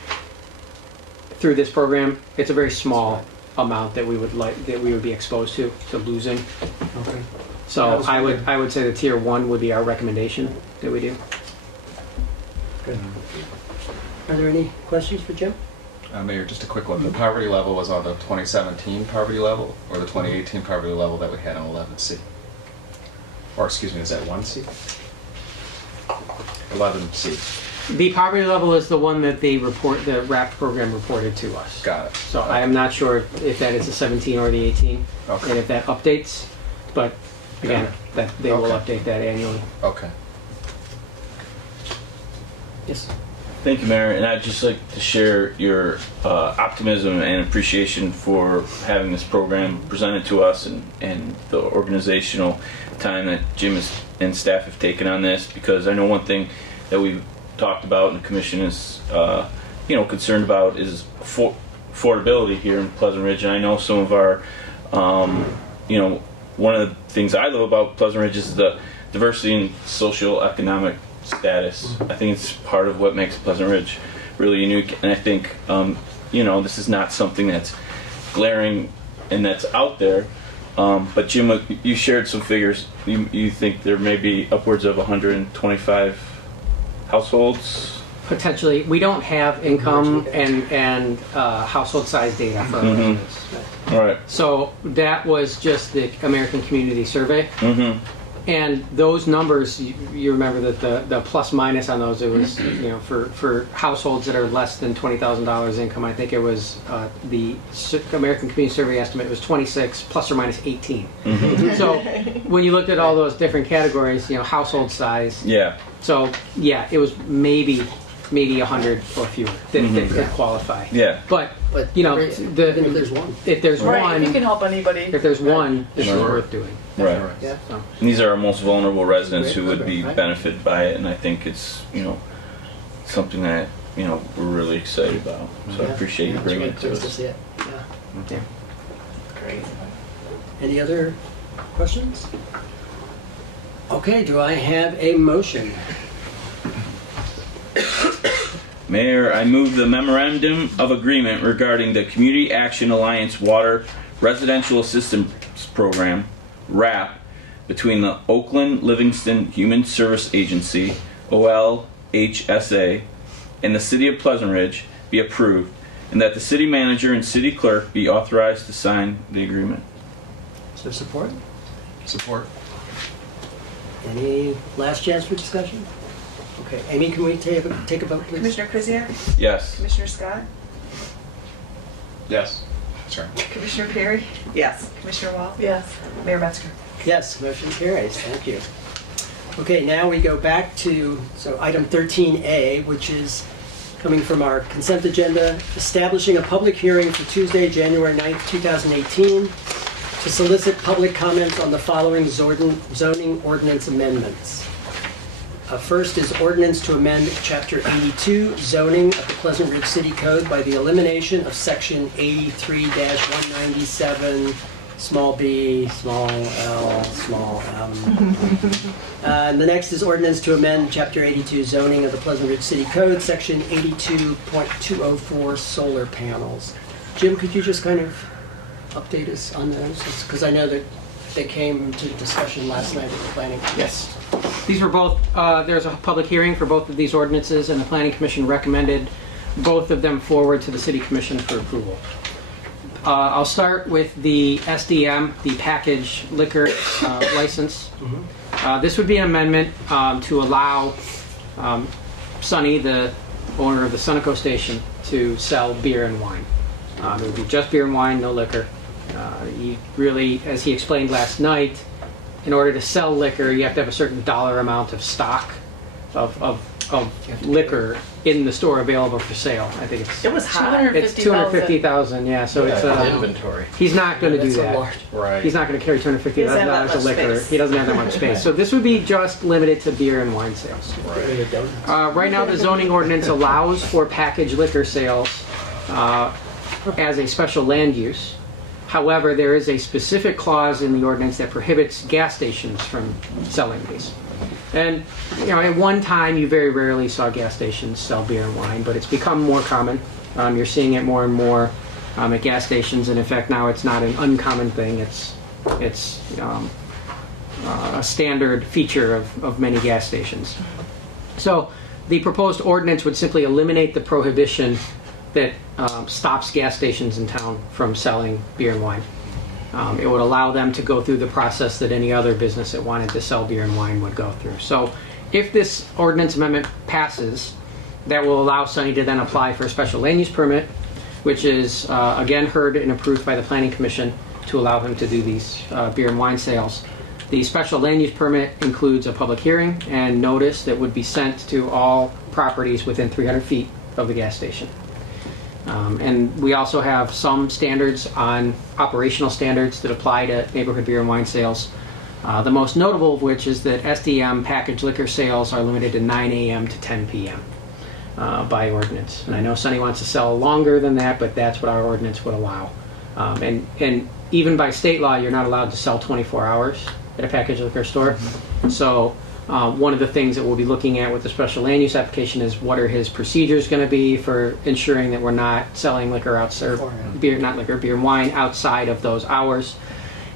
through this program. It's a very small amount that we would be exposed to losing. Okay. So That was I would say the tier 1 would be our recommendation that we do. Good. Are there any questions for Jim? Mayor, just a quick one. The poverty level was on the 2017 poverty level or the 2018 poverty level that we had on 11C? Or excuse me, is that 1C? 11C. The poverty level is the one that the RAP program reported to us. Got it. So I am not sure if that is the 17 or the 18, Okay. and if that updates. But again, that they will Okay. update that annually. Okay. Yes. Thank you, Mayor, and I'd just like to share your optimism and appreciation for having this program presented to us and the organizational time that Jim and staff have taken on this, because I know one thing that we've talked about and the commission is concerned about is affordability here in Pleasant Ridge. And I know some of our one of the things I love about Pleasant Ridge is the diversity in socioeconomic status. I think it's part of what makes Pleasant Ridge really unique, and I think this is not something that's glaring and that's out there. But Jim, you shared some figures. You think there may be upwards of 125 households? Potentially, we don't have income and household size data for our residents. All right. So that was just the American Community Survey. Mm-hmm. And those numbers, you remember that the plus minus on those, it was, for households that are less than $20,000 income, I think it was the American Community Survey estimate was 26 plus or minus 18. Mm-hmm. So when you looked at all those different categories, household size. Yeah. So yeah, it was maybe 100 or fewer that could qualify. Yeah. But even if there's one. if there's Right, one, if you can help anybody. if there's one, this is Sure. worth doing. Right. Yeah. So. And these are our most vulnerable residents who would be Right. benefited by it, and I think it's something that we're really excited about. So I appreciate you Yeah, bringing it's it great to to us. see it. Yeah. Yeah. Great. Any other questions? Okay, do I have a motion? Mayor, I move the memorandum of agreement regarding the Community Action Alliance Water Residential Assistance Program, RAP, between the Oakland Livingston Human Service Agency, OLHSA, and the City of Pleasant Ridge be approved, and that the city manager and city clerk be authorized to sign the agreement. Is there support? Support. Any last chance for discussion? Okay, Amy, can we take a vote, please? Commissioner Krzyjak? Yes. Commissioner Scott? Yes. Sorry. Commissioner Perry? Yes. Commissioner Wall? Yes. Mayor Metzger? Yes, motion carries. Thank you. Okay, now we go back to item 13A, which is coming from our consent agenda, establishing a public hearing for Tuesday, January 9th, 2018, to solicit public comments on the following zoning ordinance amendments. First is ordinance to amend Chapter 82, zoning of the Pleasant Ridge City Code by the elimination of Section 83-197, small b, small l, small m. And the next is ordinance to amend Chapter 82, zoning of the Pleasant Ridge City Code, Section 82.204, solar panels. Jim, could you just kind of update us on those? Because I know that they came to discussion last night at the planning. Yes. These were both, there's a public hearing for both of these ordinances, and the Planning Commission recommended both of them forward to the City Commission for approval. I'll start with the SDM, the package liquor license. This would be an amendment to allow Sunny, the owner of the Sunoco station, to sell beer and wine. It would be just beer and wine, no liquor. You really, as he explained last night, in order to sell liquor, you have to have a certain dollar amount of stock of of liquor in the store available for sale. I think It was high. it's 250,000. Yeah, so it's Inventory. he's not going to do That's a that. large- Right. He's not going to carry He doesn't have $250,000 that of much liquor. space. He doesn't have that much space. So this would be just limited to beer and wine sales. Right now, the zoning ordinance allows for packaged liquor sales as a special land use. However, there is a specific clause in the ordinance that prohibits gas stations from selling these. And, you know, at one time, you very rarely saw gas stations sell beer and wine, but it's become more common. You're seeing it more and more at gas stations, and in fact, now it's not an uncommon thing. It's a standard feature of many gas stations. So the proposed ordinance would simply eliminate the prohibition that stops gas stations in town from selling beer and wine. It would allow them to go through the process that any other business that wanted to sell beer and wine would go through. So if this ordinance amendment passes, that will allow Sunny to then apply for a special land use permit, which is again heard and approved by the Planning Commission to allow him to do these beer and wine sales. The special land use permit includes a public hearing and notice that would be sent to all properties within 300 feet of the gas station. And we also have some standards on operational standards that apply to neighborhood beer and wine sales. The most notable of which is that SDM packaged liquor sales are limited to 9 a.m. to 10 p.m. By ordinance. And I know Sunny wants to sell longer than that, but that's what our ordinance would allow. And even by state law, you're not allowed to sell 24 hours at a packaged liquor store. So one of the things that we'll be looking at with the special land use application is what are his procedures going to be for ensuring that we're not selling liquor outside, beer and wine outside of those hours.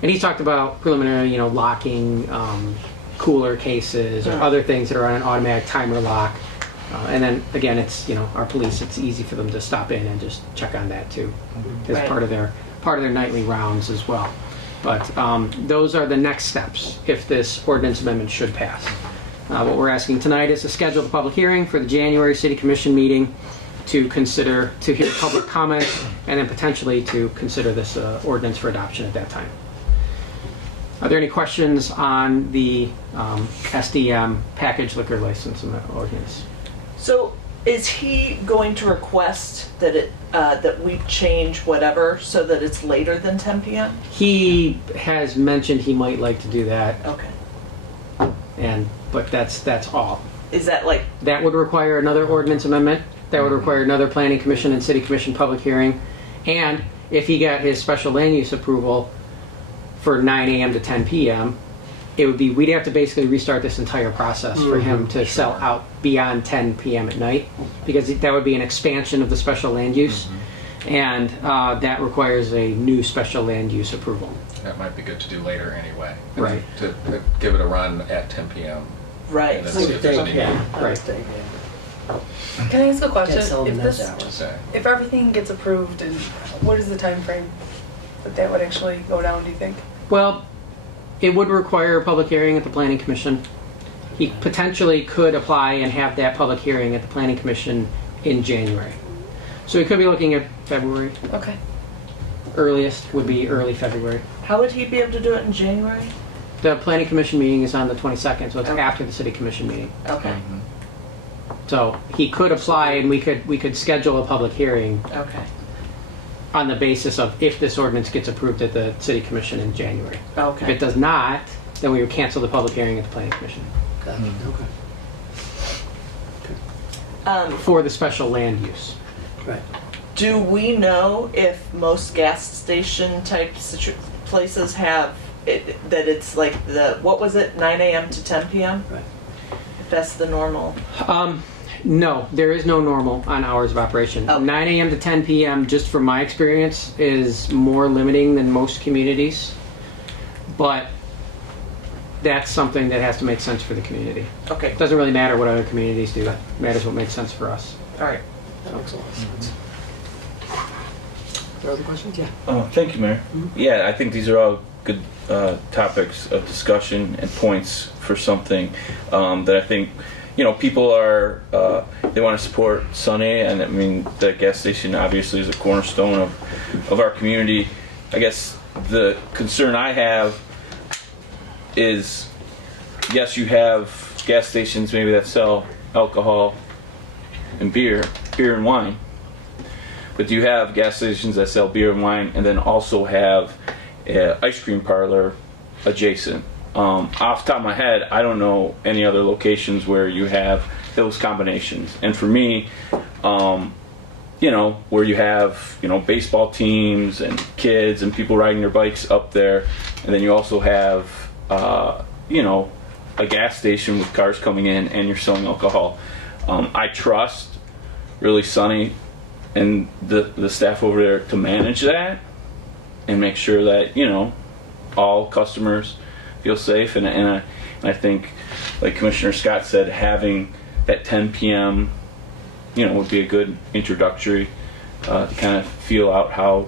And he talked about preliminary, locking cooler cases or other things that are on an automatic timer lock. And then again, it's our police. It's easy for them to stop in and just check on that too, as part of their nightly rounds as well. But those are the next steps if this ordinance amendment should pass. What we're asking tonight is to schedule the public hearing for the January City Commission meeting to hear public comments and then potentially to consider this ordinance for adoption at that time. Are there any questions on the SDM packaged liquor license ordinance? So is he going to request that that we change whatever so that it's later than 10 p.m.? He has mentioned he might like to do that, Okay. but that's all. Is that like, That would require another ordinance amendment. That would require another planning commission and city commission public hearing. And if he got his special land use approval for 9 a.m. to 10 p.m., we'd have to basically restart this entire process for him to sell out beyond 10 p.m. at night, because that would be an expansion of the special land use, and that requires a new special land use approval. That might be good to do later anyway. Right. To give it a run at 10 p.m. right? And then see if there's any need. Right. Can I ask a question? Can't sell them If those this, hours. So, if everything gets approved, and what is the time frame that would actually go down? Do you think? Well, it would require a public hearing at the Planning Commission. He potentially could apply and have that public hearing at the Planning Commission in January. So he could be looking at February. Okay. Earliest would be early February. How would he be able to do it in January? The Planning Commission meeting is on the 22nd, so it's Okay. after the City Commission meeting. Okay. So he could apply and we could schedule a public hearing Okay. on the basis of if this ordinance gets approved at the City Commission in January. If Okay. it does not, then we would cancel the public hearing at the Planning Commission Okay. for the special land use. Right. Do we know if most gas station type places have that it's like what was it, 9 a.m. to 10 p.m.? Right. If that's the normal. No, there is no normal on hours of operation. Okay. 9 a.m. to 10 p.m., just from my experience, is more limiting than most communities. But that's something that has to make sense for the community. Okay. It doesn't really matter what other communities do. It matters what makes sense for us. All right. That makes a lot of sense. Are there other questions? Yeah. Thank you, Mayor. Yeah, I think these are all good topics of discussion and points for something that I think, people are, they want to support Sunny, and I mean, the gas station obviously is a cornerstone of our community. I guess the concern I have is, yes, you have gas stations maybe that sell alcohol and beer and wine. But you have gas stations that sell beer and wine, and then also have an ice cream parlor adjacent. Off the top of my head, I don't know any other locations where you have those combinations. And for me, you know, where you have, you know, baseball teams and kids and people riding their bikes up there, and then you also have, you know, a gas station with cars coming in and you're selling alcohol. I trust really Sunny and the staff over there to manage that and make sure that, you know, all customers feel safe. And I think, like Commissioner Scott said, having that 10 p.m., you know, would be a good introductory to kind of feel out how,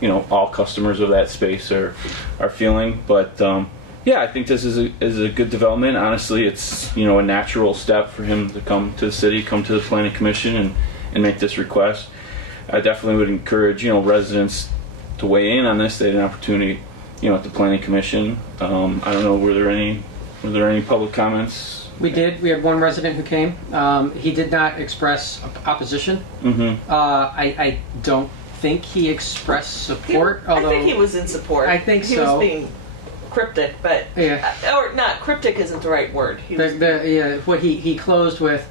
you know, all customers of that space are feeling. But yeah, I think this is a good development. Honestly, it's, you know, a natural step for him to come to the city, come to the Planning Commission and make this request. I definitely would encourage, you know, residents to weigh in on this. They had an opportunity, you know, at the Planning Commission. I don't know, were there any public comments? We did. We had one resident who came. He did not express opposition. Mm-hmm. I don't think he expressed support. Although I think he was in support. I think he so. was being cryptic, but or not cryptic isn't the right word. He was, what he closed with,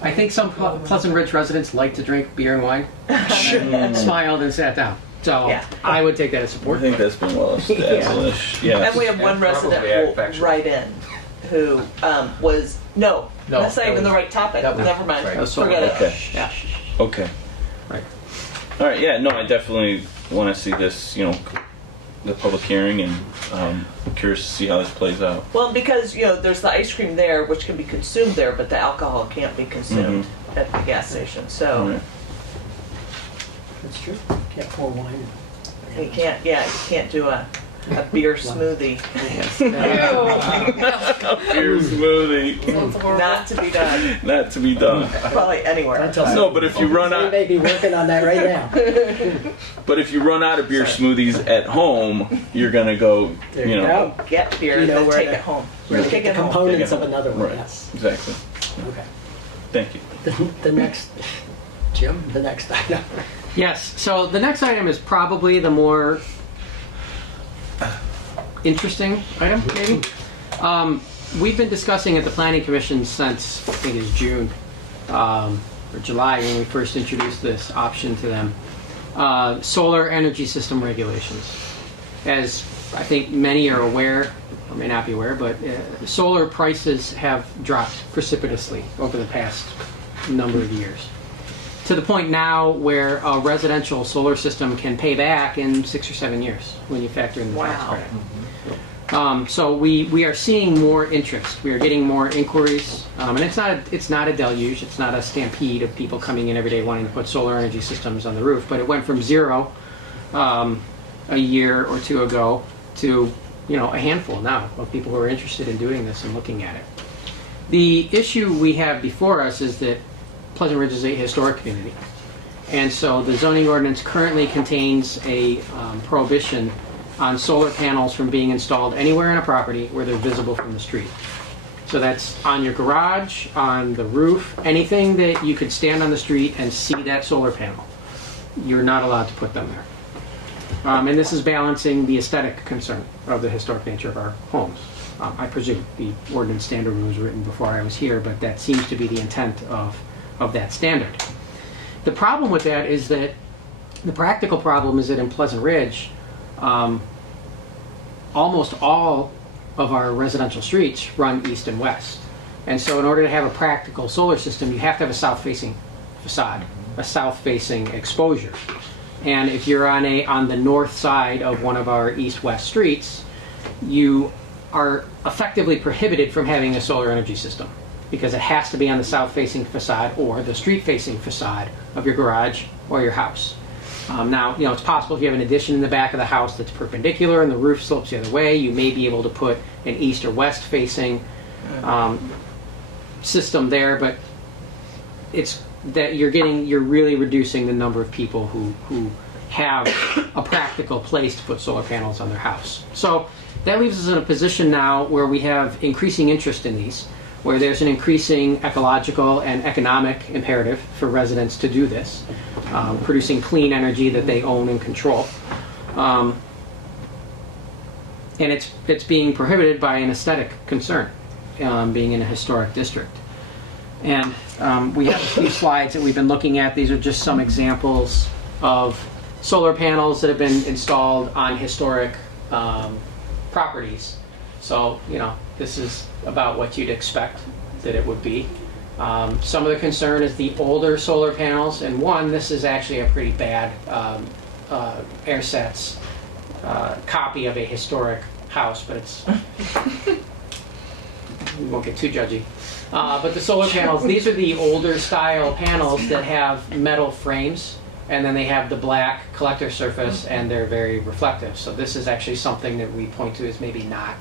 I think some Pleasant Ridge residents like to drink beer and wine. Smiled and sat down. So Yeah. I would take that as support. I think that's been well established. Yeah. and we have one resident who write in who was no, that's not even the right topic. Never mind. Forget it. Okay. Yeah. Okay. Right. All right. Yeah. No, I definitely want to see this, you know, the public hearing, and I'm curious to see how this plays out. Well, because you know, there's the ice cream there, which can be consumed there, but the alcohol can't be consumed at the gas station. So. All right. That's true. Can't pour wine. You can't, you can't do a beer smoothie. Beer smoothie. Not to be done. Not to be done. Probably anywhere. No, but if you run out, They may be working on that right now. but if you run out of beer smoothies at home, you're gonna go, There you you know, go. Get beer, You know then where take to- it home. Where to Take get it the home. components of another one, right? yes. Exactly. Okay. Thank you. The next, Jim, the next item. Yes. So the next item is probably the more interesting item, maybe. We've been discussing at the Planning Commission since, I think it was June or July when we first introduced this option to them. Solar energy system regulations. As I think many are aware, or may not be aware, but solar prices have dropped precipitously over the past number of years. To the point now where a residential solar system can pay back in 6 or 7 years when you factor in the tax credit. So we are seeing more interest. We are getting more inquiries, and it's not a deluge. It's not a stampede of people coming in every day wanting to put solar energy systems on the roof. But it went from 0 a year or two ago to, you know, a handful now of people who are interested in doing this and looking at it. The issue we have before us is that Pleasant Ridge is a historic community, and so the zoning ordinance currently contains a prohibition on solar panels from being installed anywhere on a property where they're visible from the street. So that's on your garage, on the roof, anything that you could stand on the street and see that solar panel. You're not allowed to put them there. And this is balancing the aesthetic concern of the historic nature of our homes. I presume the ordinance standard was written before I was here, but that seems to be the intent of that standard. The problem with that is that the practical problem is that in Pleasant Ridge, almost all of our residential streets run east and west. And so in order to have a practical solar system, you have to have a south-facing facade, a south-facing exposure. And if you're on the north side of one of our east-west streets, you are effectively prohibited from having a solar energy system, because it has to be on the south-facing facade or the street-facing facade of your garage or your house. Now, you know, it's possible if you have an addition in the back of the house that's perpendicular and the roof slopes the other way, you may be able to put an east or west-facing system there, but it's that you're really reducing the number of people who have a practical place to put solar panels on their house. So that leaves us in a position now where we have increasing interest in these, where there's an increasing ecological and economic imperative for residents to do this, producing clean energy that they own and control. And it's being prohibited by an aesthetic concern, being in a historic district. And we have a few slides that we've been looking at. These are just some examples of solar panels that have been installed on historic properties. So, you know, this is about what you'd expect that it would be. Some of the concern is the older solar panels, and this is actually a pretty bad AirSats copy of a historic house, but it's, we won't get too judgy. But the solar panels, these are the older style panels that have metal frames, and then they have the black collector surface, and they're very reflective. So this is actually something that we point to as maybe not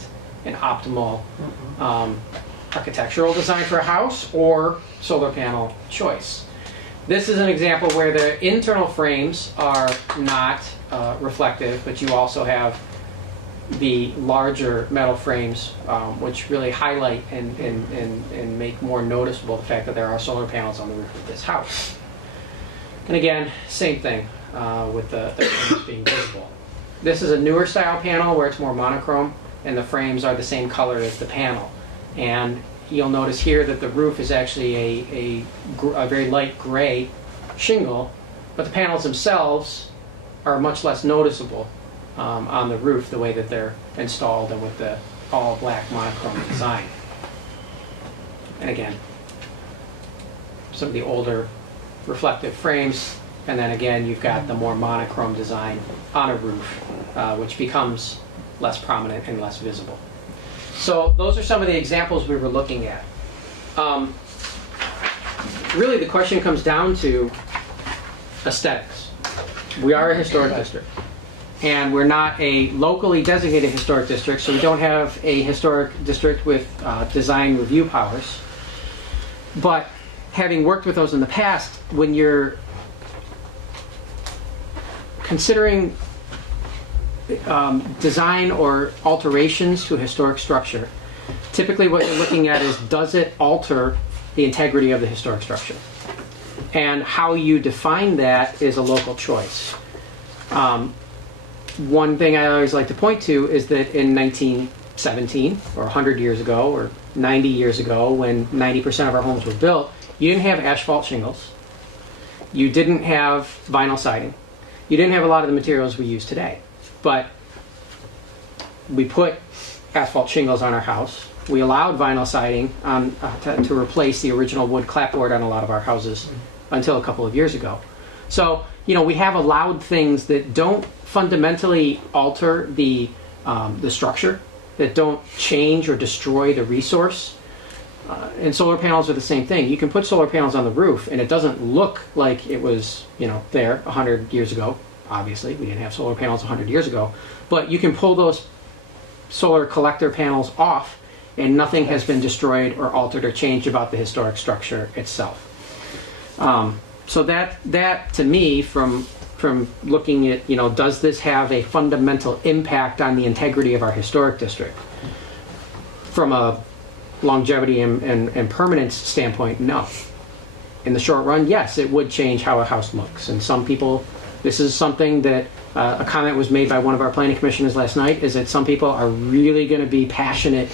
an optimal architectural design for a house or solar panel choice. This is an example where the internal frames are not reflective, but you also have the larger metal frames, which really highlight and make more noticeable the fact that there are solar panels on the roof of this house. And again, same thing with the frames being visible. This is a newer style panel where it's more monochrome, and the frames are the same color as the panel. And you'll notice here that the roof is actually a very light gray shingle, but the panels themselves are much less noticeable on the roof the way that they're installed and with the all black monochrome design. And again, some of the older reflective frames, and then again you've got the more monochrome design on a roof, which becomes less prominent and less visible. So those are some of the examples we were looking at. Really the question comes down to aesthetics. We are a historic district, and we're not a locally designated historic district, so we don't have a historic district with design review powers. But having worked with those in the past, when you're considering design or alterations to a historic structure, typically what you're looking at is, does it alter the integrity of the historic structure? And how you define that is a local choice. One thing I always like to point to is that in 1917, or 100 years ago, or 90 years ago, when 90% of our homes were built, you didn't have asphalt shingles. You didn't have vinyl siding. You didn't have a lot of the materials we use today. But we put asphalt shingles on our house. We allowed vinyl siding on, to replace the original wood clapboard on a lot of our houses until a couple of years ago. So, you know, we have allowed things that don't fundamentally alter the structure, that don't change or destroy the resource. And solar panels are the same thing. You can put solar panels on the roof and it doesn't look like it was, you know, there 100 years ago. Obviously, we didn't have solar panels 100 years ago. But you can pull those solar collector panels off and nothing has been destroyed or altered or changed about the historic structure itself. So that to me, from looking at, you know, does this have a fundamental impact on the integrity of our historic district? From a longevity and permanence standpoint, no. In the short run, yes, it would change how a house looks. And some people, this is something that a comment was made by one of our planning commissioners last night, is that some people are really going to be passionate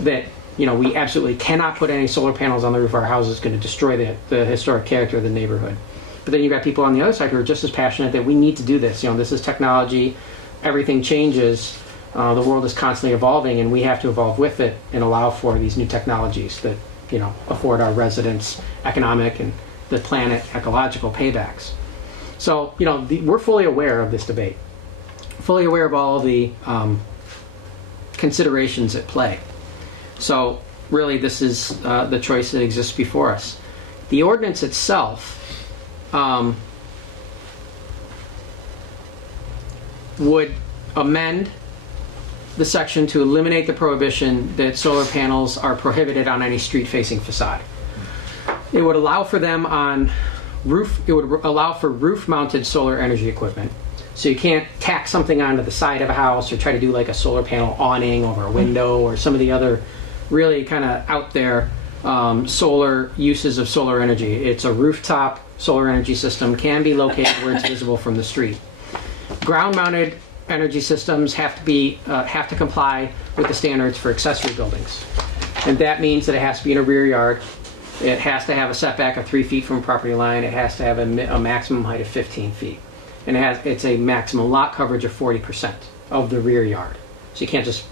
that, you know, we absolutely cannot put any solar panels on the roof of our house. It's going to destroy the historic character of the neighborhood. But then you've got people on the other side who are just as passionate that we need to do this. You know, this is technology. Everything changes. The world is constantly evolving, and we have to evolve with it and allow for these new technologies that, you know, afford our residents economic and the planet ecological paybacks. So, you know, we're fully aware of this debate, fully aware of all the considerations at play. So, really, this is the choice that exists before us. The ordinance itself would amend the section to eliminate the prohibition that solar panels are prohibited on any street-facing facade. It would allow for them on It would allow for roof-mounted solar energy equipment. So you can't tack something onto the side of a house or try to do like a solar panel awning over a window or some of the other really kind of out there solar uses of solar energy. It's a rooftop solar energy system, can be located where it's visible from the street. Ground-mounted energy systems have to comply with the standards for accessory buildings. And that means that it has to be in a rear yard. It has to have a setback of 3 feet from property line. It has to have a maximum height of 15 feet. And it's a maximum lot coverage of 40% of the rear yard. So you can't just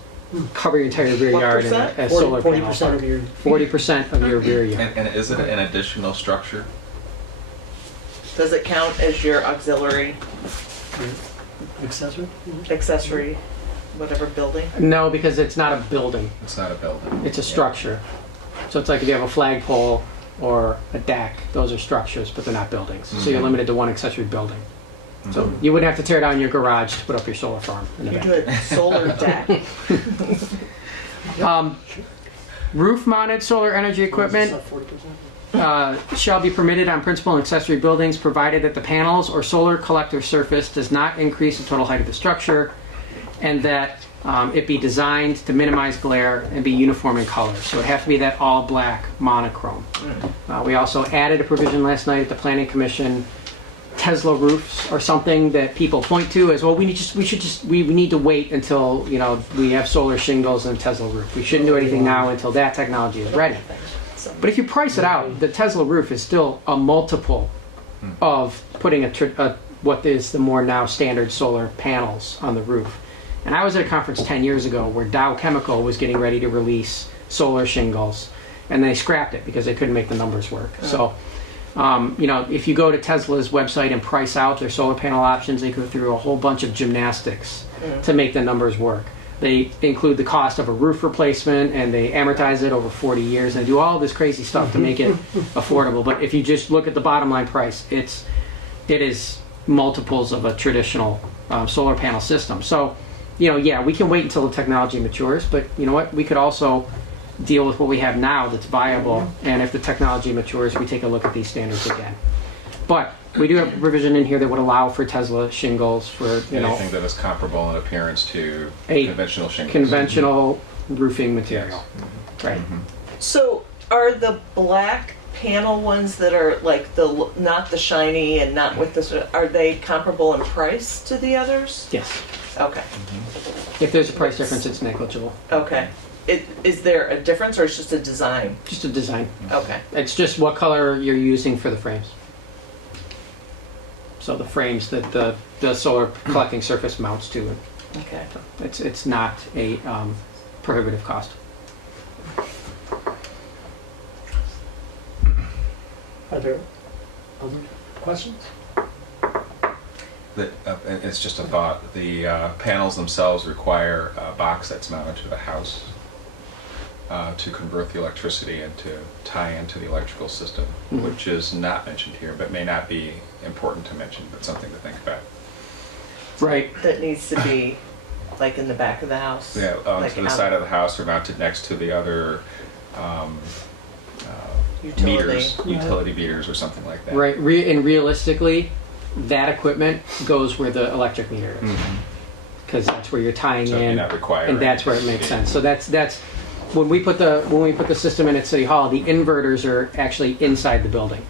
cover your entire rear yard in a solar panel. 40% of your 40% of your rear yard. And is it an additional structure? Does it count as your auxiliary, accessory, whatever building? No, because it's not a building. It's not a building. It's a structure. So it's like if you have a flagpole or a deck, those are structures, but they're not buildings. So you're limited to one accessory building. So you wouldn't have to tear down your garage to put up your solar farm in the You back. do a solar deck. Roof-mounted solar energy equipment shall be permitted on principal and accessory buildings, provided that the panels or solar collector surface does not increase the total height of the structure, and that it be designed to minimize glare and be uniform in color. So it has to be that all-black monochrome. We also added a provision last night at the Planning Commission. Tesla roofs are something that people point to as well. We need to wait until we have solar shingles and Tesla roof. We shouldn't do anything now until that technology is ready. But if you price it out, the Tesla roof is still a multiple of putting what is the more now standard solar panels on the roof. And I was at a conference 10 years ago where Dow Chemical was getting ready to release solar shingles, and they scrapped it because they couldn't make the numbers work. So. If you go to Tesla's website and price out their solar panel options, they go through a whole bunch of gymnastics to make the numbers work. They include the cost of a roof replacement, and they amortize it over 40 years, and they do all this crazy stuff to make it affordable. But if you just look at the bottom line price, it is multiples of a traditional solar panel system. So, we can wait until the technology matures, but you know what? We could also deal with what we have now that's viable, and if the technology matures, we take a look at these standards again. But we do have a provision in here that would allow for Tesla shingles for Anything that is comparable in appearance to a conventional shingles. conventional roofing material. Right. So are the black panel ones that are like not the shiny and not with this, are they comparable in price to the others? Yes. Okay. If there's a price difference, it's negligible. Okay. Is there a difference, or it's just a design? Just a design. Okay. It's just what color you're using for the frames. So the frames that the solar collecting surface mounts to. Okay. It's not a prohibitive cost. Are there other questions? It's just a thought. The panels themselves require a box that's mounted to the house to convert the electricity and to tie into the electrical system, which is not mentioned here, but may not be important to mention, but something to think about. Right. That needs to be like in the back of the house? Yeah, like to the side of the house or mounted next to the other utility meters or something like that. Right. And realistically, that equipment goes where the electric meter is, because that's where you're tying So in, you're not required and that's where it makes sense. So that's when we put the system in at City Hall, the inverters are actually inside the building,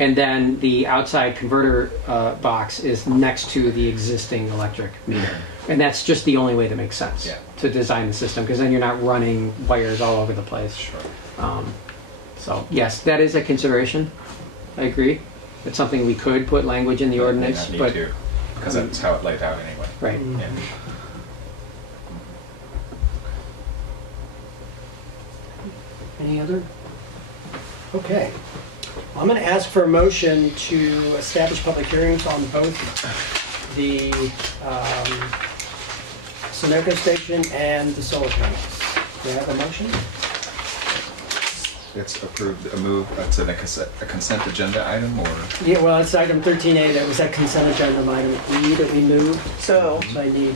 and then the outside converter box is next to the existing electric meter, and that's just the only way that makes sense to design the system, because then you're not running wires all over the place. Sure. So yes, that is a consideration. I agree. It's something we could put language in the ordinance, but because that's how it laid out anyway. Right. Yeah. Any other? Okay. I'm going to ask for a motion to establish public hearings on both the Sunoco station and the solar panels. Do I have a motion? It's approved, it's a consent agenda item, or? Yeah, well, it's item 13A. That was that consent agenda item E that we moved. So I need.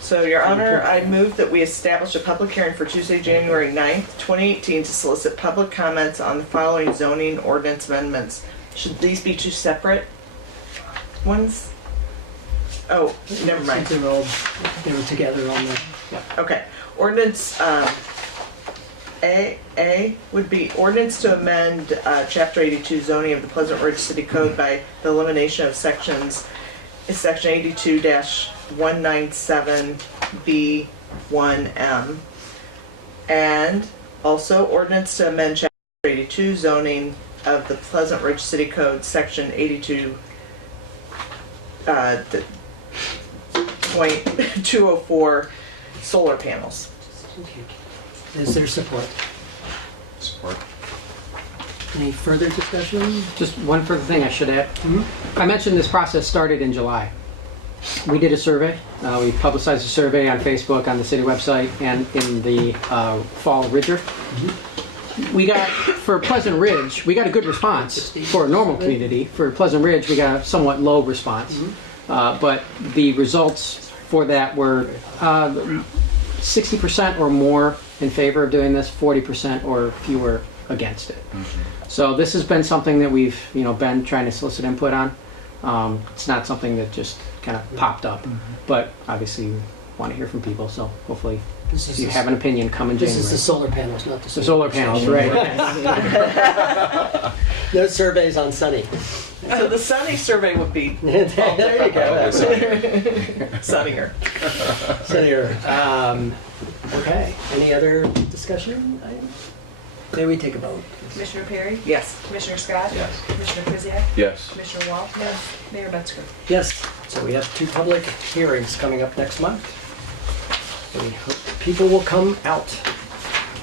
So, Your Honor, I move that we establish a public hearing for Tuesday, January 9th, 2018 to solicit public comments on the following zoning ordinance amendments Should these be two separate ones? Oh, never mind. They were together on the, Okay. Ordinance, A would be ordinance to amend Chapter 82 zoning of the Pleasant Ridge City Code by the elimination of section 82-197B1M. And also ordinance to amend Chapter 82 zoning of the Pleasant Ridge City Code, section 82.204, solar panels. is there support? Support. Any further discussion? Just one further thing I should add. I mentioned this process started in July. We did a survey. We publicized a survey on Facebook, on the city website, and in the Fall Ridger. We got, for Pleasant Ridge, we got a good response for a normal community. For Pleasant Ridge, we got a somewhat low response. But the results for that were 60% or more in favor of doing this, 40% or fewer against it. So this has been something that we've been trying to solicit input on. It's not something that just kind of popped up, but obviously we want to hear from people. So hopefully, if you have an opinion, come in This January. is the solar panels, not the solar panels, right? No surveys on Sunny. So the Sunny survey would be There you go. sunnier. Sunnier. Okay. Any other discussion items? May we take a vote? Commissioner Perry? Yes. Commissioner Scott? Yes. Commissioner Krzyjak? Yes. Commissioner Wall? Yes. Mayor Metzger? Yes. So we have 2 public hearings coming up next month. We hope people will come out,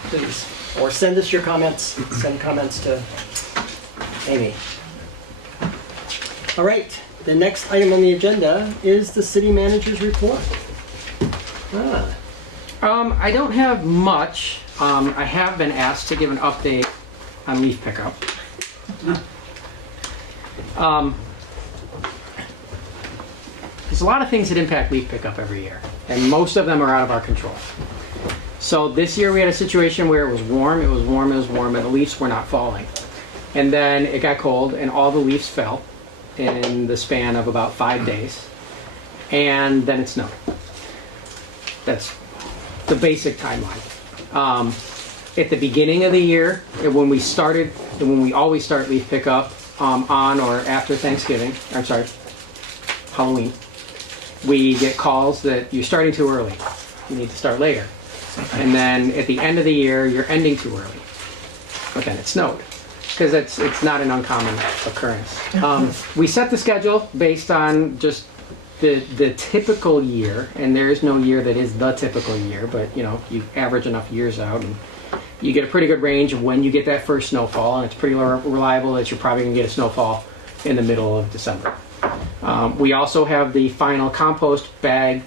please. Or send us your comments. Send comments to Amy. All right. The next item on the agenda is the city manager's report. I don't have much. I have been asked to give an update on leaf pickup. There's a lot of things that impact leaf pickup every year, and most of them are out of our control. So this year we had a situation where it was warm, and the leaves were not falling. And then it got cold, and all the leaves fell in the span of about 5 days. And then it snowed. That's the basic timeline. At the beginning of the year, when we always start leaf pickup on or after Halloween, we get calls that you're starting too early. You need to start later. And then at the end of the year, you're ending too early. But then it snowed. Because it's not an uncommon occurrence. We set the schedule based on just the typical year, and there is no year that is the typical year, but you average enough years out, and you get a pretty good range of when you get that first snowfall, and it's pretty reliable that you're probably going to get a snowfall in the middle of December. We also have the final compost bag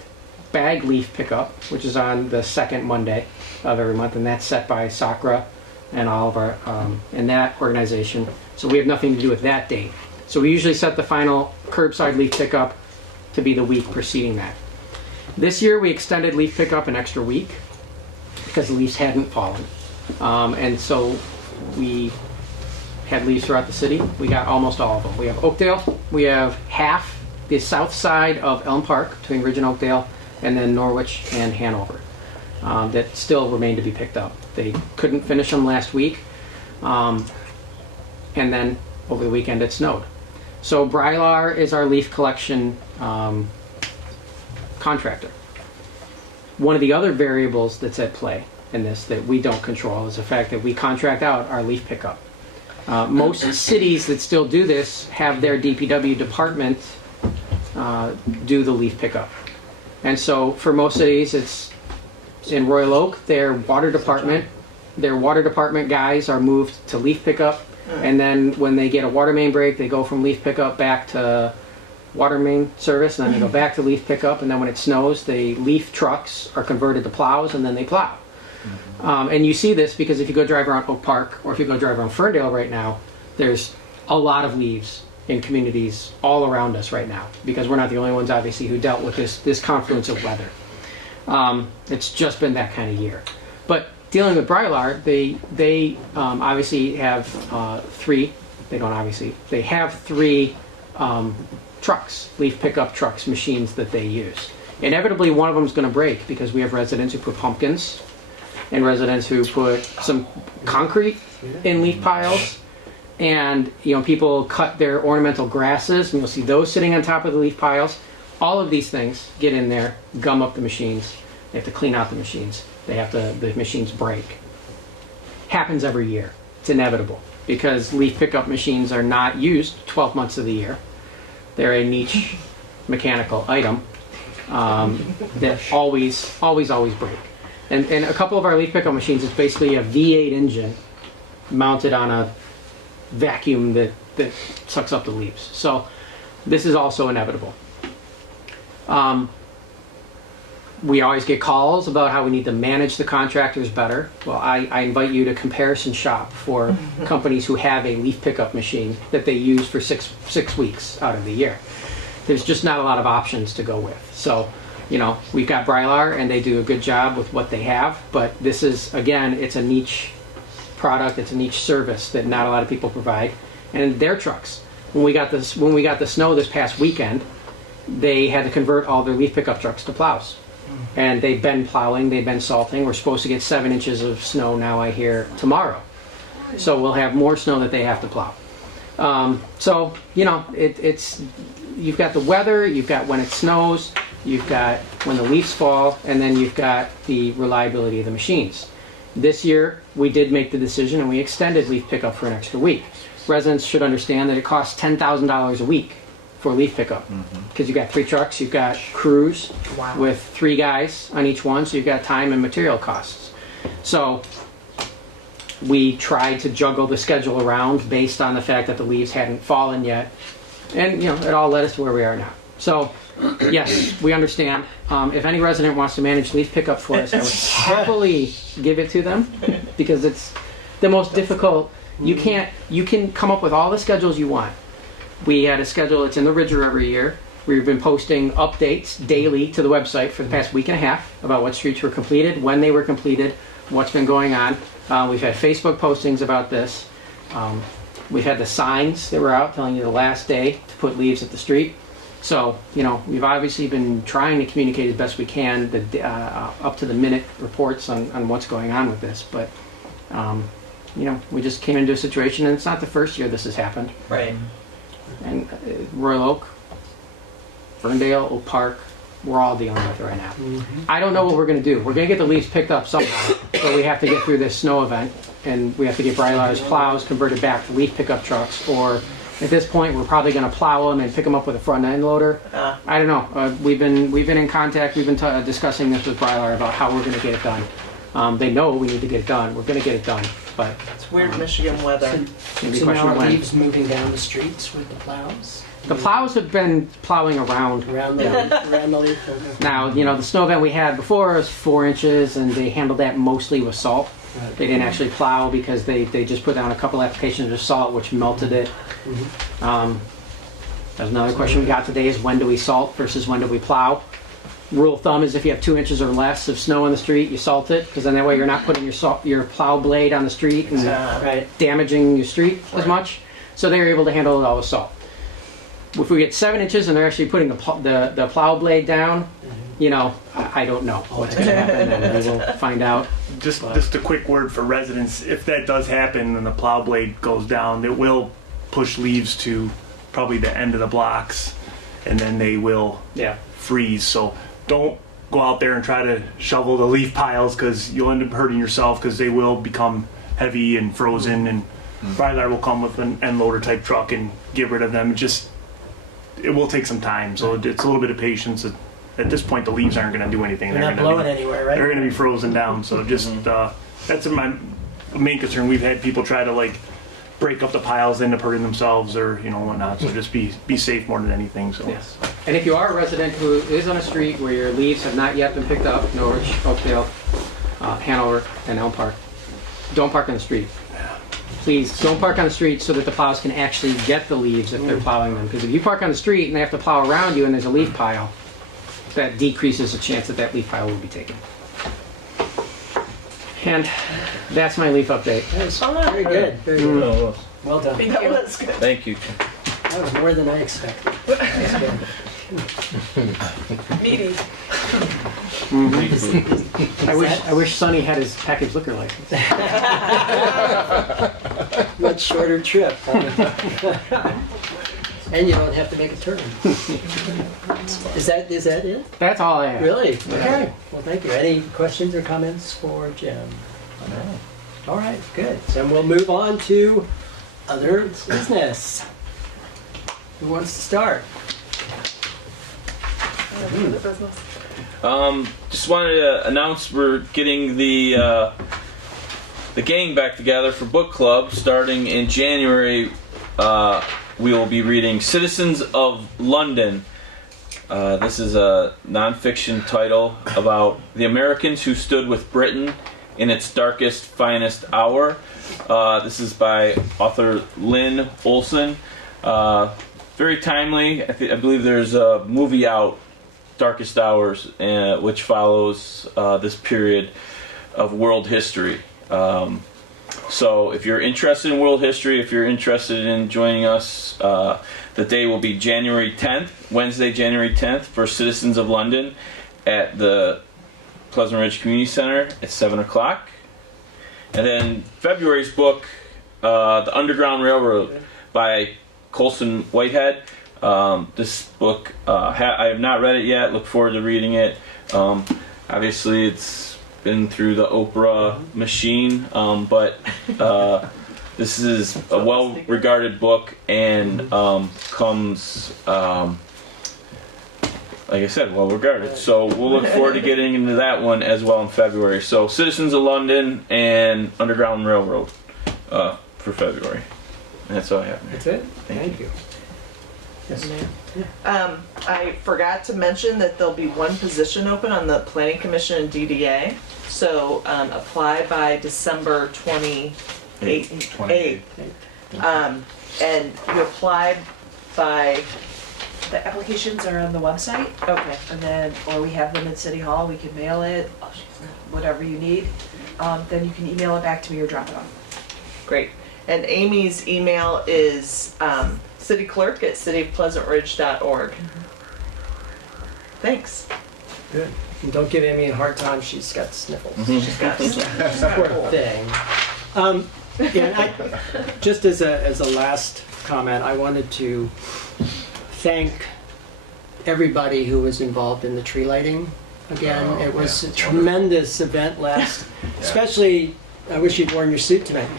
leaf pickup, which is on the second Monday of every month, and that's set by SACRA and all of our in that organization. So we have nothing to do with that date. So we usually set the final curbside leaf pickup to be the week preceding that. This year we extended leaf pickup an extra week because the leaves hadn't fallen. And so we had leaves throughout the city. We got almost all of them. We have Oakdale, we have half the south side of Elm Park between Ridge and Oakdale, and then Norwich and Hanover. That still remain to be picked up. They couldn't finish them last week, and then over the weekend it snowed. So Brylar is our leaf collection contractor. One of the other variables that's at play in this that we don't control is the fact that we contract out our leaf pickup. Most cities that still do this have their DPW department do the leaf pickup. And so for most cities, it's in Royal Oak, their water department guys are moved to leaf pickup. And then when they get a water main break, they go from leaf pickup back to water main service, and then they go back to leaf pickup. And then when it snows, the leaf trucks are converted to plows, and then they plow. And you see this because if you go drive around Oak Park, or if you go drive around Ferndale right now, there's a lot of leaves in communities all around us right now, because we're not the only ones, obviously, who dealt with this confluence of weather. It's just been that kind of year. But dealing with Brylar, they obviously have 3 they don't obviously, they have 3 trucks, leaf pickup trucks, machines that they use. Inevitably, one of them is going to break because we have residents who put pumpkins and residents who put some concrete in leaf piles. And people cut their ornamental grasses, and you'll see those sitting on top of the leaf piles. All of these things get in there, gum up the machines. They have to clean out the machines. The machines break. Happens every year. It's inevitable because leaf pickup machines are not used 12 months of the year. They're a niche mechanical item that always break. And a couple of our leaf pickup machines is basically a V8 engine mounted on a vacuum that sucks up the leaves. So this is also inevitable. We always get calls about how we need to manage the contractors better. Well, I invite you to comparison shop for companies who have a leaf pickup machine that they use for six weeks out of the year. There's just not a lot of options to go with. So, we've got Brylar and they do a good job with what they have, but this is, again, it's a niche product, it's a niche service that not a lot of people provide. And their trucks, when we got the snow this past weekend, they had to convert all their leaf pickup trucks to plows. And they've been plowing, they've been salting. We're supposed to get 7 inches of snow now, I hear, tomorrow. So we'll have more snow that they have to plow. So, it's you've got the weather, you've got when it snows, you've got when the leaves fall, and then you've got the reliability of the machines. This year, we did make the decision and we extended leaf pickup for an extra week. Residents should understand that it costs $10,000 a week for leaf pickup because you've got 3 trucks, you've got crews with 3 guys on each one, so you've got time and material costs. So we tried to juggle the schedule around based on the fact that the leaves hadn't fallen yet, and it all led us to where we are now. So yes, we understand. If any resident wants to manage leaf pickup for us, I would happily give it to them because it's the most difficult. You can come up with all the schedules you want. We had a schedule, it's in the Ridger every year. We've been posting updates daily to the website for the past week and a half about what streets were completed, when they were completed, what's been going on. We've had Facebook postings about this. We've had the signs that were out telling you the last day to put leaves at the street. So, we've obviously been trying to communicate as best we can the up to the minute reports on what's going on with this. But, we just came into a situation, and it's not the first year this has happened. Right. And Royal Oak, Ferndale, Oak Park, we're all dealing with it right now. I don't know what we're going to do. We're going to get the leaves picked up somehow, but we have to get through this snow event, and we have to get Brylar's plows converted back to leaf pickup trucks, or at this point we're probably going to plow them and pick them up with a front end loader. I don't know. We've been in contact. We've been discussing this with Brylar about how we're going to get it done. They know we need to get it done. We're going to get it done, but it's weird Michigan weather. So now are leaves moving down the streets with the plows? The plows have been plowing around the leaf. Now, the snow event we had before was 4 inches, and they handled that mostly with salt. Right. They didn't actually plow because they just put down a couple applications of salt, which melted it. There's another question we got today is when do we salt versus when do we plow? Rule of thumb is if you have 2 inches or less of snow on the street, you salt it, because then that way you're not putting your plow blade on the street and damaging your street as much. So they were able to handle it all with salt. If we get 7 inches and they're actually putting the plow blade down, I don't know what's going to happen, and we will find out. Just a quick word for residents. If that does happen and the plow blade goes down, it will push leaves to probably the end of the blocks, and then they will freeze. So don't go out there and try to shovel the leaf piles, because you'll end up hurting yourself, because they will become heavy and frozen, and Brylar will come with an end loader type truck and get rid of them. It will take some time, so it's a little bit of patience. At this point, the leaves aren't going to do anything. They're not blowing anywhere, right? They're going to be frozen down. So just that's my main concern. We've had people try to break up the piles, end up hurting themselves or whatnot. So just be safe more than anything. So yes. And if you are a resident who is on a street where your leaves have not yet been picked up, Norwich, Oakdale, Hanover, and Elm Park, don't park on the street. Please don't park on the street so that the plows can actually get the leaves if they're plowing them. Because if you park on the street and they have to plow around you and there's a leaf pile, that decreases the chance that leaf pile will be taken. And that's my leaf update. Very good. Very good. Well done. Thank That you. was good. Thank you. That was more than I expected. That's good. Meaty. I wish Sonny had his package liquor license. Much shorter trip. Huh? And you don't have to make a turn. Is that it? That's all I have. Really? Okay. Well, thank you. Any questions or comments for Jim? All right, good. So we'll move on to other business. Who wants to start? Just wanted to announce we're getting the gang back together for book club starting in January. We will be reading Citizens of London. This is a nonfiction title about the Americans who stood with Britain in its darkest, finest hour. This is by author Lynn Olson. Very timely. I believe there's a movie out, Darkest Hours, which follows this period of world history. So if you're interested in world history, if you're interested in joining us, the day will be January 10th, Wednesday, January 10th, for Citizens of London at the Pleasant Ridge Community Center at 7 o'clock. And then February's book, The Underground Railroad by Colson Whitehead. This book, I have not read it yet. Look forward to reading it. Obviously, it's been through the Oprah machine, but this is a well-regarded book and comes, like I said, well-regarded. So we'll look forward to getting into that one as well in February. So Citizens of London and Underground Railroad for February. And that's all I have. That's it? Thank you. Yes, ma'am. I forgot to mention that there'll be one position open on the Planning Commission and DDA. So apply by December 28th. And you apply by, The applications are on the website, okay. and then, or we have them in City Hall, we can mail it, whatever you need. Then you can email it back to me or drop it off. Great. And Amy's email is cityclerk@cityofpleasantridge.org. Thanks. Good. And don't give Amy a hard time. She's got sniffles. She's got Poor thing. Just as a last comment, I wanted to thank everybody who was involved in the tree lighting. Again, it was a tremendous event especially. I wish you'd worn your suit tonight.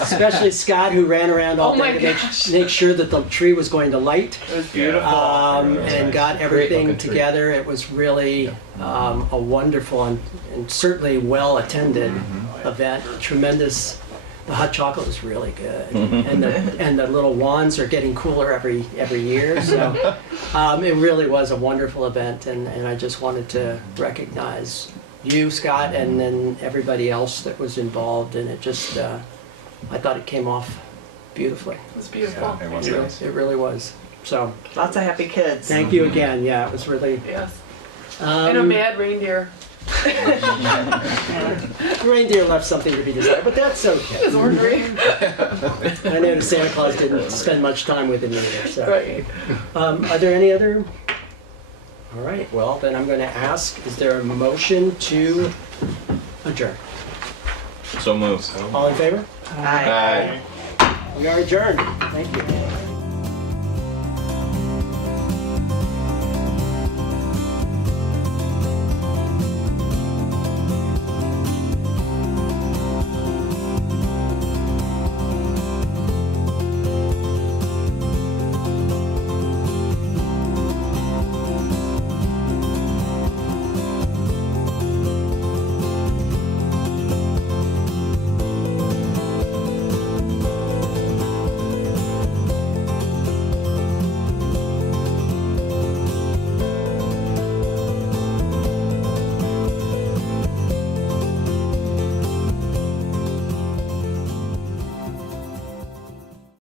Especially Scott, who ran around all day to make sure that the tree was going to light. It was beautiful. And got everything together. It was really a wonderful and certainly well-attended event. Tremendous. The hot chocolate was really good, and the little wands are getting cooler every year. So it really was a wonderful event, and I just wanted to recognize you, Scott, and then everybody else that was involved, and it just, I thought it came off beautifully. It was beautiful. It was nice. It really was. So, Lots of happy kids. thank you again. Yeah, it was really. Yes. And a mad reindeer. The reindeer left something to be desired, but that's okay. It was ornery. I know Santa Claus didn't spend much time with him either. So. Right. Are there any other? All right, well, then I'm going to ask, is there a motion to adjourn? So moved. All in favor? Aye. We are adjourned. Thank you.